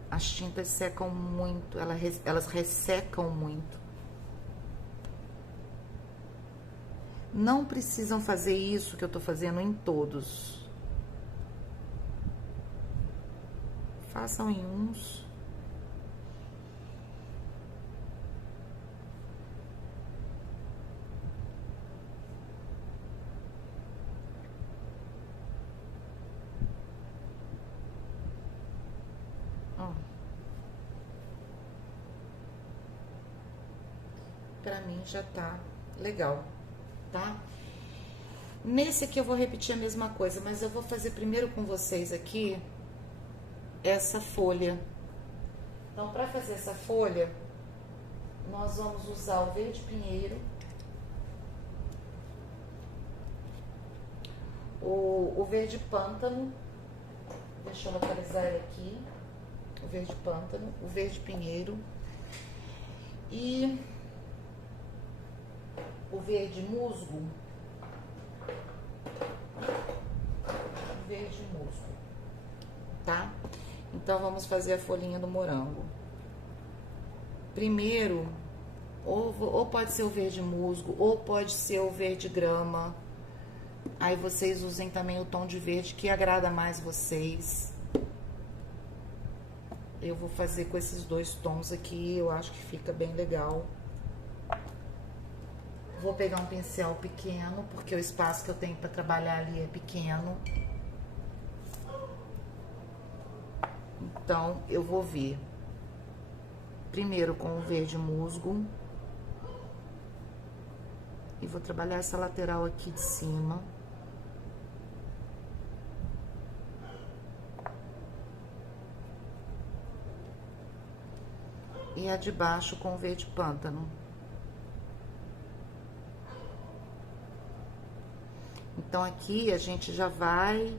as tintas secam muito, elas ressecam muito. Não precisam fazer isso que eu tô fazendo em todos. Façam em uns. Ó. Pra mim já tá legal, tá? Nesse aqui eu vou repetir a mesma coisa, mas eu vou fazer primeiro com vocês aqui essa folha. Então, para fazer essa folha, nós vamos usar o verde pinheiro, o verde pântano, deixa eu localizar ele aqui, o verde pântano, o verde pinheiro e o verde musgo, tá? Então, vamos fazer a folhinha do morango. Primeiro, ou pode ser o verde musgo, ou pode ser o verde grama. Aí vocês usem também o tom de verde que agrada mais vocês. Eu vou fazer com esses dois tons aqui, eu acho que fica bem legal. Vou pegar um pincel pequeno, porque o espaço que eu tenho para trabalhar ali é pequeno. Então, eu vou vir primeiro com o verde musgo. E vou trabalhar essa lateral aqui de cima. E a de baixo com o verde pântano. Então, aqui a gente já vai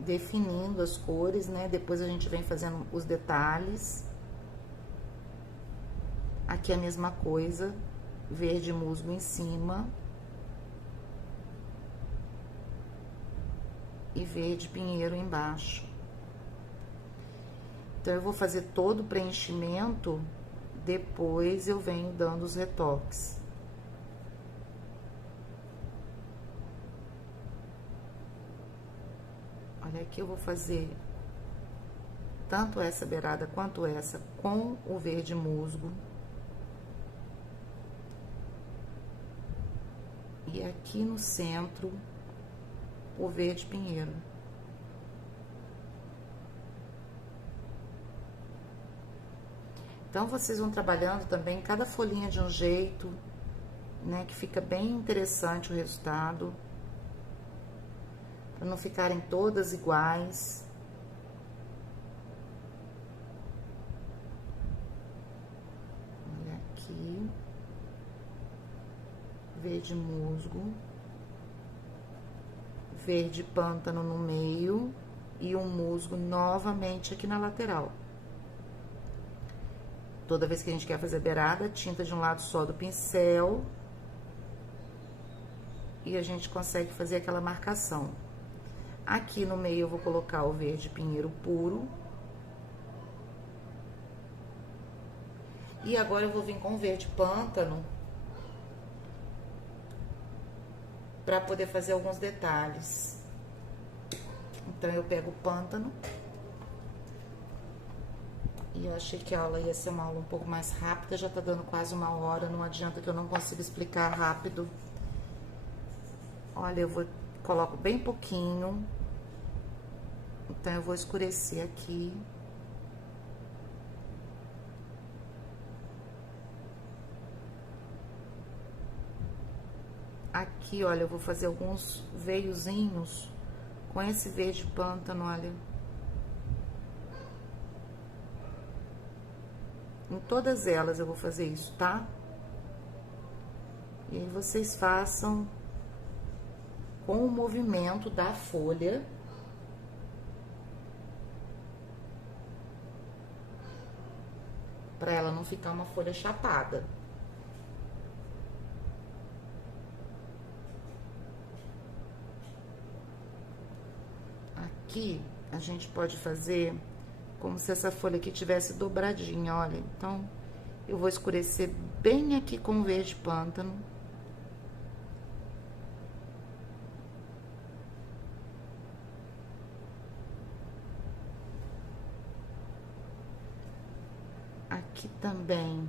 definindo as cores, né? Depois a gente vem fazendo os detalhes. Aqui a mesma coisa, verde musgo em cima. E verde pinheiro embaixo. Então, eu vou fazer todo o preenchimento, depois eu venho dando os retoques. Olha, aqui eu vou fazer tanto essa beirada quanto essa com o verde musgo. E aqui no centro, o verde pinheiro. Então, vocês vão trabalhando também cada folhinha de um jeito, né? Que fica bem interessante o resultado. Para não ficarem todas iguais. Olha aqui. Verde musgo. Verde pântano no meio. E um musgo novamente aqui na lateral. Toda vez que a gente quer fazer beirada, tinta de um lado só do pincel. E a gente consegue fazer aquela marcação. Aqui no meio eu vou colocar o verde pinheiro puro. E agora eu vou vir com verde pântano para poder fazer alguns detalhes. Então eu pego o pântano. E eu achei que a aula ia ser uma aula um pouco mais rápida, já tá dando quase 1 hora, não adianta que eu não consiga explicar rápido. Olha, coloco bem pouquinho. Então eu vou escurecer aqui. Aqui, olha, eu vou fazer alguns veiozinhos com esse verde pântano, olha. Em todas elas eu vou fazer isso, tá? E aí vocês façam com o movimento da folha. Pra ela não ficar uma folha chapada. Aqui a gente pode fazer como se essa folha aqui tivesse dobradinha, olha. Então, eu vou escurecer bem aqui com o verde pântano. Aqui também,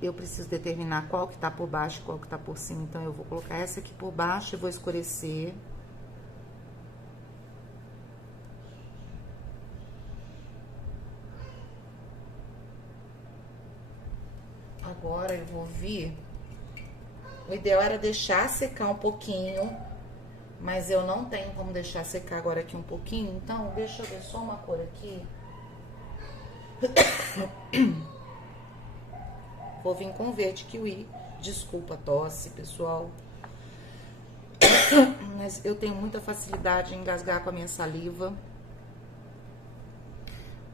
eu preciso determinar qual que tá por baixo e qual que tá por cima. Então, eu vou colocar essa aqui por baixo e vou escurecer. Agora eu vou vir. O ideal era deixar secar um pouquinho, mas eu não tenho como deixar secar agora aqui um pouquinho, então deixa eu ver só uma cor aqui. Vou vir com verde kiwi. Desculpa a tosse, pessoal. Mas eu tenho muita facilidade em engasgar com a minha saliva.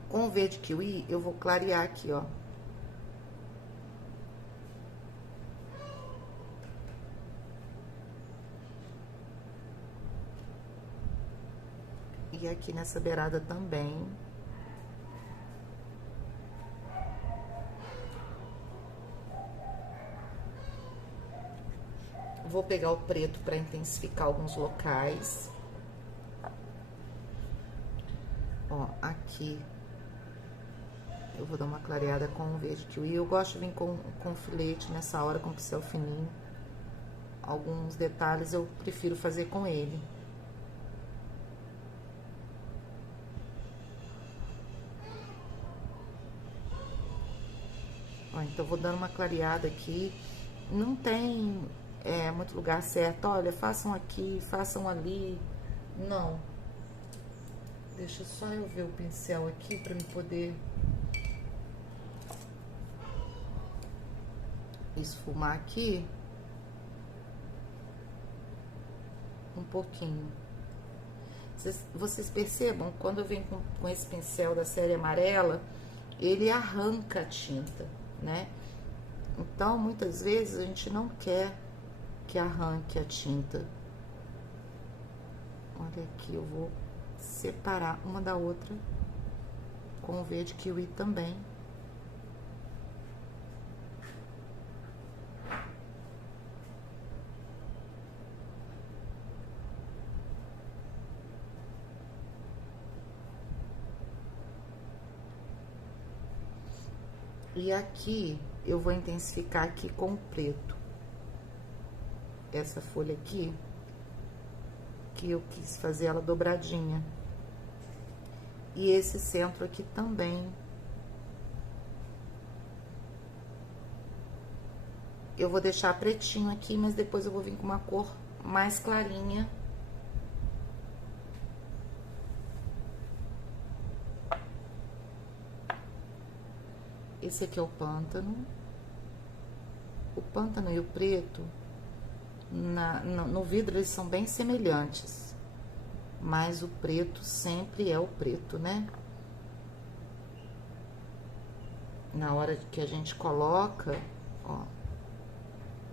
Com o verde kiwi, eu vou clarear aqui, ó. E aqui nessa beirada também. Vou pegar o preto para intensificar alguns locais. Ó, aqui eu vou dar uma clareada com o verde kiwi. Eu gosto de vir com filete nessa hora, com pincel fininho. Alguns detalhes eu prefiro fazer com ele. Ó, então vou dando uma clareada aqui. Não tem muito lugar certo. Olha, façam aqui, façam ali. Não. Deixa só eu ver o pincel aqui para me poder esfumar aqui um pouquinho. Vocês percebam, quando eu venho com esse pincel da série amarela, ele arranca a tinta, né? Então, muitas vezes, a gente não quer que arranque a tinta. Olha aqui, eu vou separar uma da outra com o verde kiwi também. E aqui, eu vou intensificar aqui com o preto. Essa folha aqui, que eu quis fazer ela dobradinha. E esse centro aqui também. Eu vou deixar pretinho aqui, mas depois eu vou vir com uma cor mais clarinha. Esse aqui é o pântano. O pântano e o preto, no vidro, eles são bem semelhantes. Mas o preto sempre é o preto, né? Na hora que a gente coloca, ó,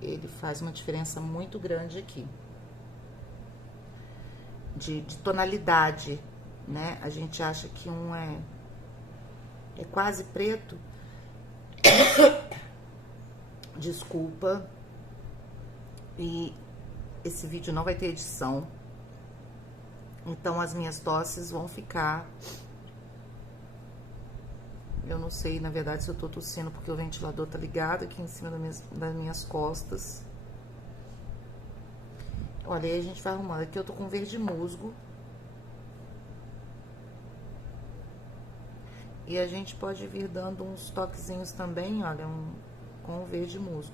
ele faz uma diferença muito grande aqui. De tonalidade, né? A gente acha que um é quase preto, Desculpa. E esse vídeo não vai ter edição. Então as minhas tosses vão ficar... Eu não sei, na verdade, se eu tô tossindo porque o ventilador tá ligado aqui em cima das minhas costas. Olha, aí a gente vai arrumando. Aqui eu tô com verde musgo. E a gente pode vir dando uns toquezinhos também, olha, com o verde musgo.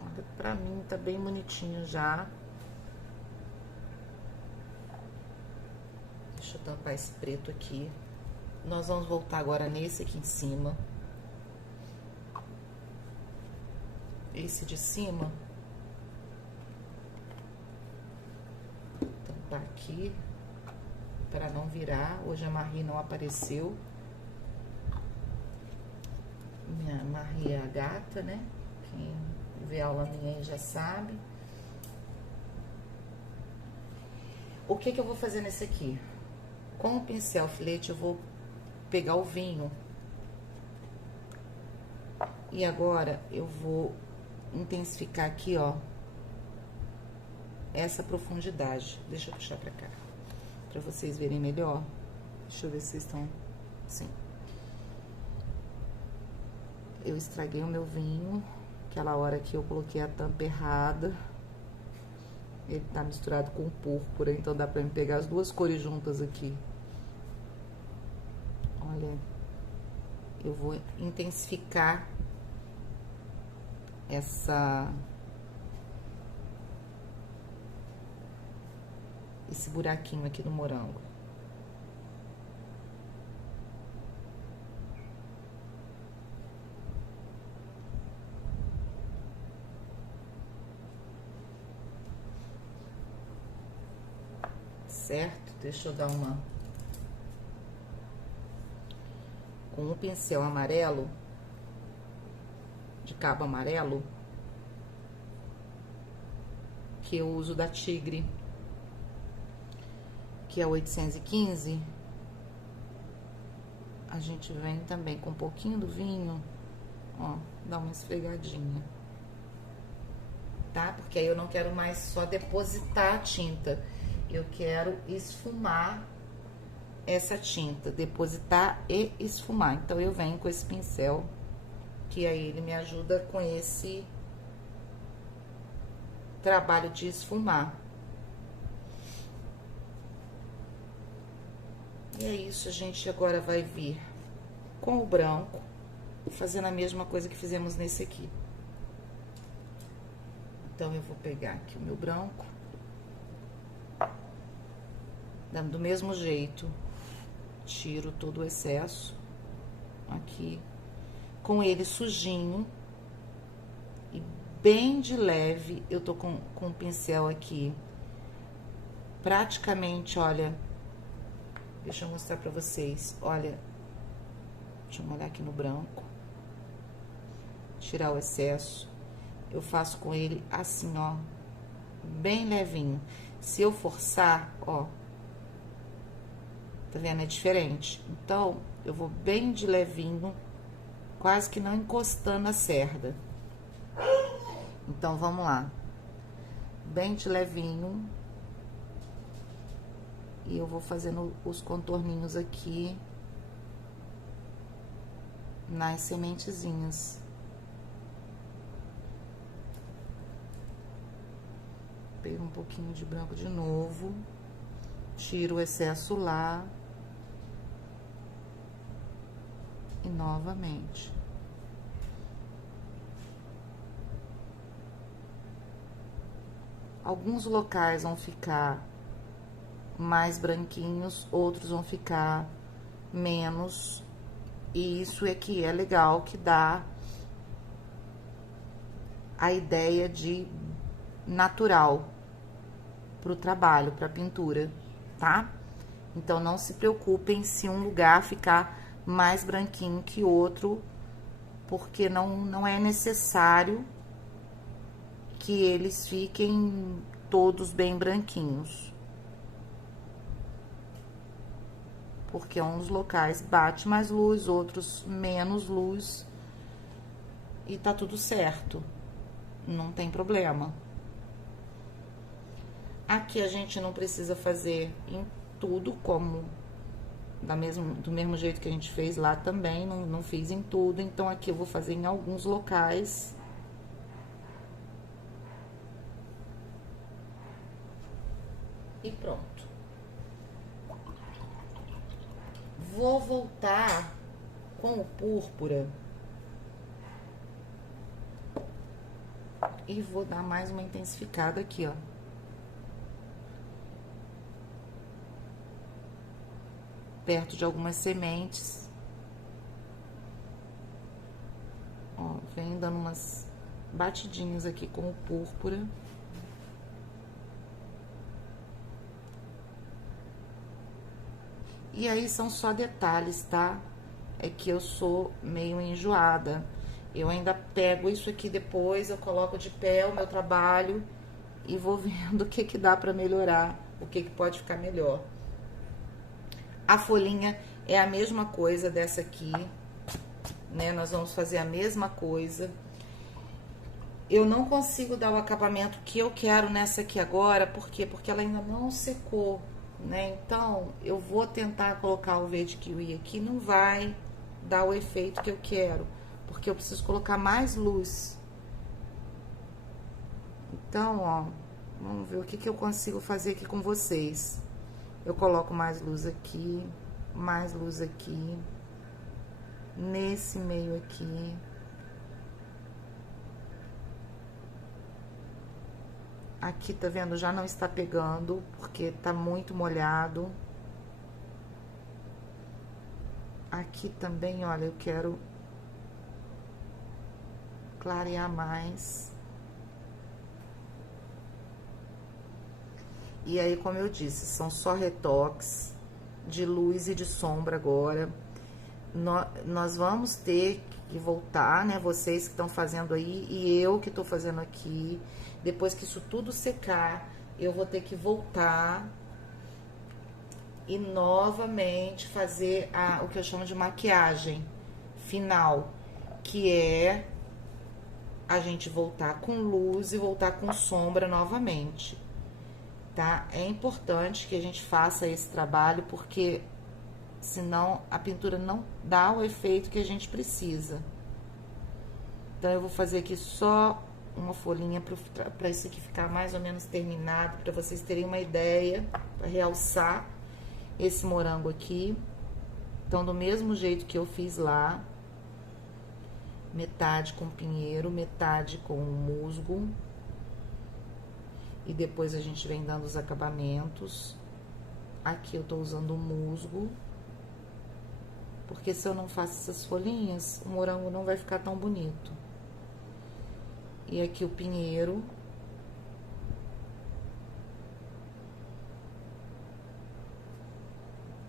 Olha, pra mim tá bem bonitinho já. Deixa eu tampar esse preto aqui. Nós vamos voltar agora nesse aqui em cima. Esse de cima. Tampar aqui. Para não virar. Hoje a Marie não apareceu. Minha Marie é a gata, né? Quem vê a aula minha aí já sabe. O que que eu vou fazer nesse aqui? Com o pincel alfinete eu vou pegar o vinho. E agora eu vou intensificar aqui, ó, essa profundidade. Deixa eu puxar pra cá, pra vocês verem melhor. Deixa eu ver se vocês estão... Sim. Eu estraguei o meu vinho, aquela hora que eu coloquei a tampa errada. Ele tá misturado com púrpura, então dá pra me pegar as duas cores juntas aqui. Olha, eu vou intensificar esse buraquinho aqui no morango. Certo? Deixa eu dar uma... Com um pincel amarelo, de cabo amarelo, que eu uso da Tigre, que é 815, a gente vem também com um pouquinho do vinho, ó, dá uma esfregadinha, tá? Porque aí eu não quero mais só depositar a tinta, eu quero esfumar essa tinta, depositar e esfumar. Então, eu venho com esse pincel, que aí ele me ajuda com esse trabalho de esfumar. E é isso, a gente agora vai vir com o branco, fazendo a mesma coisa que fizemos nesse aqui. Então, eu vou pegar aqui o meu branco, dando do mesmo jeito, tiro todo o excesso aqui, com ele sujinho e bem de leve. Eu tô com o pincel aqui praticamente, olha, deixa eu mostrar pra vocês, olha, deixa eu molhar aqui no branco, tirar o excesso. Eu faço com ele assim, ó, bem levinho. Se eu forçar, ó, tá vendo? É diferente. Então, eu vou bem de levinho, quase que não encostando a cerda. Então, vamos lá. Bem de levinho. E eu vou fazendo os contorninhos aqui nas sementezinhas. Pego um pouquinho de branco de novo. Tiro o excesso lá. E novamente. Alguns locais vão ficar mais branquinhos, outros vão ficar menos. E isso é que é legal, que dá a ideia de natural pro trabalho, pra pintura, tá? Então, não se preocupem se um lugar ficar mais branquinho que outro, porque não é necessário que eles fiquem todos bem branquinhos. Porque uns locais bate mais luz, outros menos luz. E tá tudo certo. Não tem problema. Aqui a gente não precisa fazer em tudo como do mesmo jeito que a gente fez lá também, não fiz em tudo, então aqui eu vou fazer em alguns locais. E pronto. Vou voltar com o púrpura e vou dar mais uma intensificada aqui, ó. Perto de algumas sementes. Ó, vem dando umas batidinhas aqui com o púrpura. E aí são só detalhes, tá? É que eu sou meio enjoada. Eu ainda pego isso aqui depois, eu coloco de pé o meu trabalho e vou vendo o que que dá pra melhorar, o que que pode ficar melhor. A folhinha é a mesma coisa dessa aqui, né? Nós vamos fazer a mesma coisa. Eu não consigo dar o acabamento que eu quero nessa aqui agora, por quê? Porque ela ainda não secou, né? Então, eu vou tentar colocar o verde kiwi aqui, não vai dar o efeito que eu quero, porque eu preciso colocar mais luz. Então, ó, vamos ver o que que eu consigo fazer aqui com vocês. Eu coloco mais luz aqui, nesse meio aqui. Aqui, tá vendo? Já não está pegando, porque tá muito molhado. Aqui também, olha, eu quero clarear mais. E aí, como eu disse, são só retoques de luz e de sombra agora. Nós vamos ter que voltar, né? Vocês que estão fazendo aí e eu que tô fazendo aqui. Depois que isso tudo secar, eu vou ter que voltar e novamente fazer o que eu chamo de maquiagem final, que é a gente voltar com luz e voltar com sombra novamente. Tá? É importante que a gente faça esse trabalho, porque senão a pintura não dá o efeito que a gente precisa. Então, eu vou fazer aqui só uma folhinha para isso aqui ficar mais ou menos terminado, para vocês terem uma ideia, para realçar esse morango aqui. Então, do mesmo jeito que eu fiz lá, metade com pinheiro, metade com musgo. E depois a gente vem dando os acabamentos. Aqui eu tô usando o musgo. Porque se eu não faço essas folhinhas, o morango não vai ficar tão bonito. E aqui o pinheiro.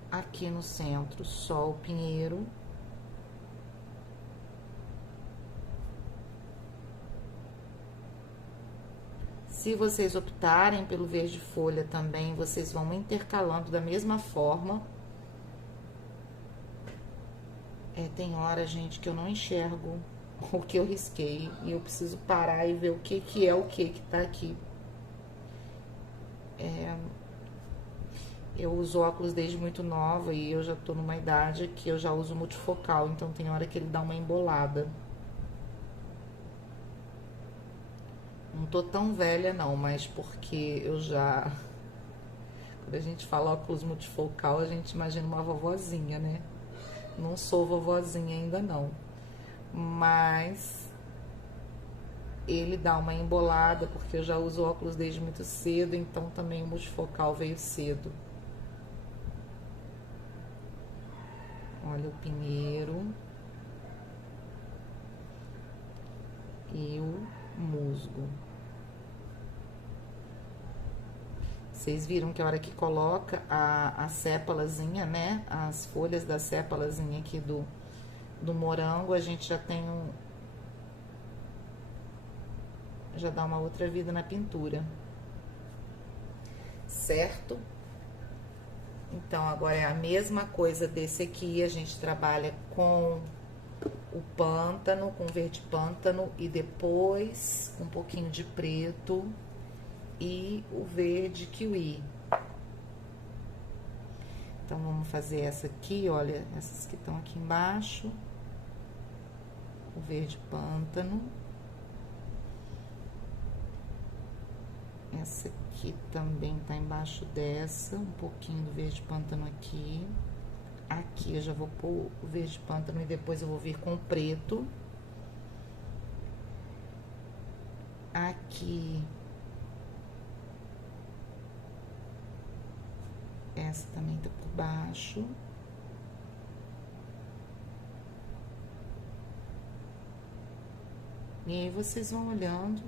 Aqui no centro, só o pinheiro. Se vocês optarem pelo verde folha também, vocês vão intercalando da mesma forma. Tem hora, gente, que eu não enxergo o que eu risquei. E eu preciso parar e ver o que que é o que tá aqui. Eu uso óculos desde muito nova e eu já tô numa idade que eu já uso multifocal. Então, tem hora que ele dá uma embolada. Não tô tão velha, não, mas porque eu já... Quando a gente fala óculos multifocal, a gente imagina uma vovozinha, né? Não sou vovozinha ainda, não. Mas ele dá uma embolada, porque eu já uso óculos desde muito cedo, então também o multifocal veio cedo. Olha o pinheiro. E o musgo. Vocês viram que a hora que coloca a sépalazinha, né? As folhas da sépalazinha aqui do morango, a gente já tem já dá uma outra vida na pintura. certo? Então, agora é a mesma coisa desse aqui, a gente trabalha com o pântano, com verde pântano e depois um pouquinho de preto e o verde kiwi. Então, vamos fazer essa aqui, olha, essas que estão aqui embaixo. O verde pântano. Essa aqui também tá embaixo dessa, um pouquinho do verde pântano aqui. Aqui eu já vou pôr o verde pântano e depois eu vou vir com o preto. Aqui. Essa também tá por baixo. E aí vocês vão olhando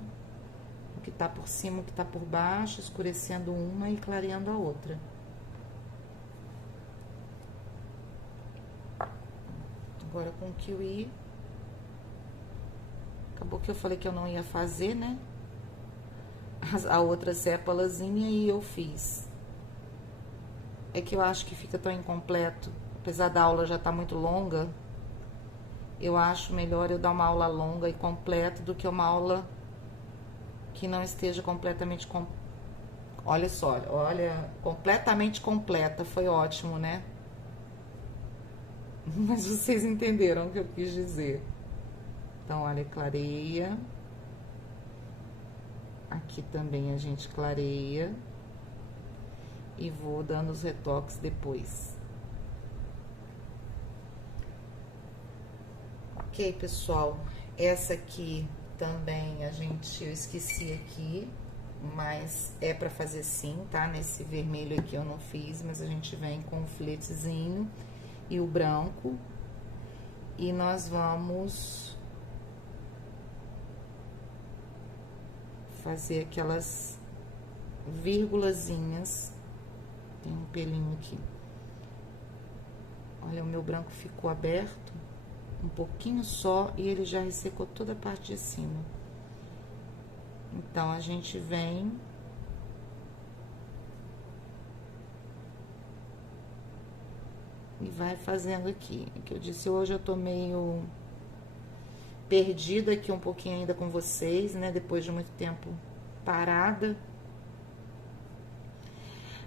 o que tá por cima, o que tá por baixo, escurecendo uma e clareando a outra. Agora com o kiwi. Acabou que eu falei que eu não ia fazer, né? A outra sépalazinha e eu fiz. É que eu acho que fica tão incompleto. Apesar da aula já tá muito longa, eu acho melhor eu dar uma aula longa e completa do que uma aula que não esteja completamente... Olha só, olha, completamente completa. Foi ótimo, né? Mas vocês entenderam o que eu quis dizer. Então, olha, clareia. Aqui também a gente clareia. E vou dando os retoques depois. Ok, pessoal. Essa aqui também eu esqueci aqui, mas é pra fazer sim, tá? Nesse vermelho aqui eu não fiz, mas a gente vem com o filetezinho e o branco. E nós vamos fazer aquelas vírgulazinhas. Tem um pelinho aqui. Olha, o meu branco ficou aberto, um pouquinho só, e ele já ressecou toda a parte de cima. Então, a gente vem... e vai fazendo aqui. É que eu disse, hoje eu tô meio perdida aqui um pouquinho ainda com vocês, né? Depois de muito tempo parada.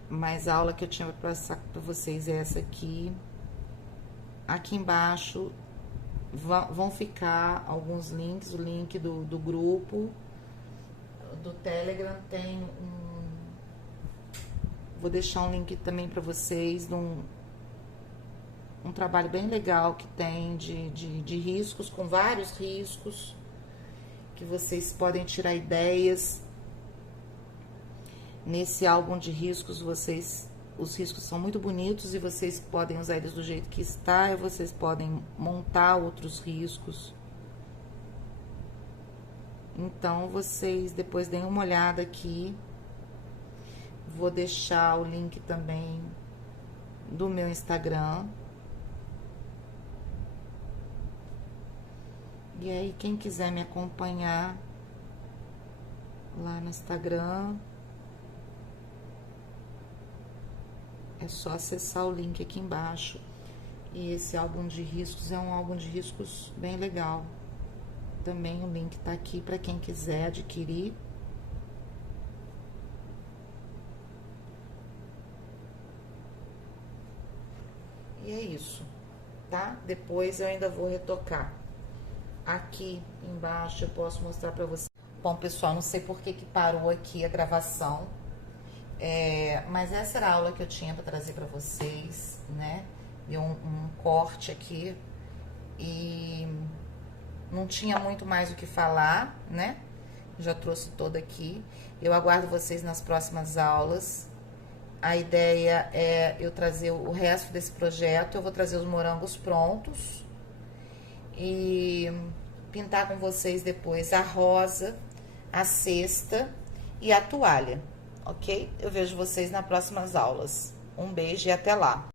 Mas a aula que eu tinha para passar para vocês é essa aqui. Aqui embaixo vão ficar alguns links, o link do grupo, do Telegram tem vou deixar um link também para vocês de um trabalho bem legal que tem de riscos, com vários riscos, que vocês podem tirar ideias. Nesse álbum de riscos, os riscos são muito bonitos e vocês podem usar eles do jeito que está, e vocês podem montar outros riscos. Então, vocês depois deem uma olhada aqui. Vou deixar o link também do meu Instagram. E aí, quem quiser me acompanhar lá no Instagram, é só acessar o link aqui embaixo. E esse álbum de riscos é um álbum de riscos bem legal. Também o link tá aqui para quem quiser adquirir. E é isso, tá? Depois eu ainda vou retocar. Aqui embaixo eu posso mostrar para vocês. Bom, pessoal, não sei por que parou aqui a gravação. Mas essa era a aula que eu tinha para trazer para vocês, né? E um corte aqui. E não tinha muito mais o que falar, né? Já trouxe toda aqui. Eu aguardo vocês nas próximas aulas. A ideia é eu trazer o resto desse projeto. Eu vou trazer os morangos prontos. E pintar com vocês depois a rosa, a cesta e a toalha. Ok? Eu vejo vocês nas próximas aulas. Um beijo e até lá!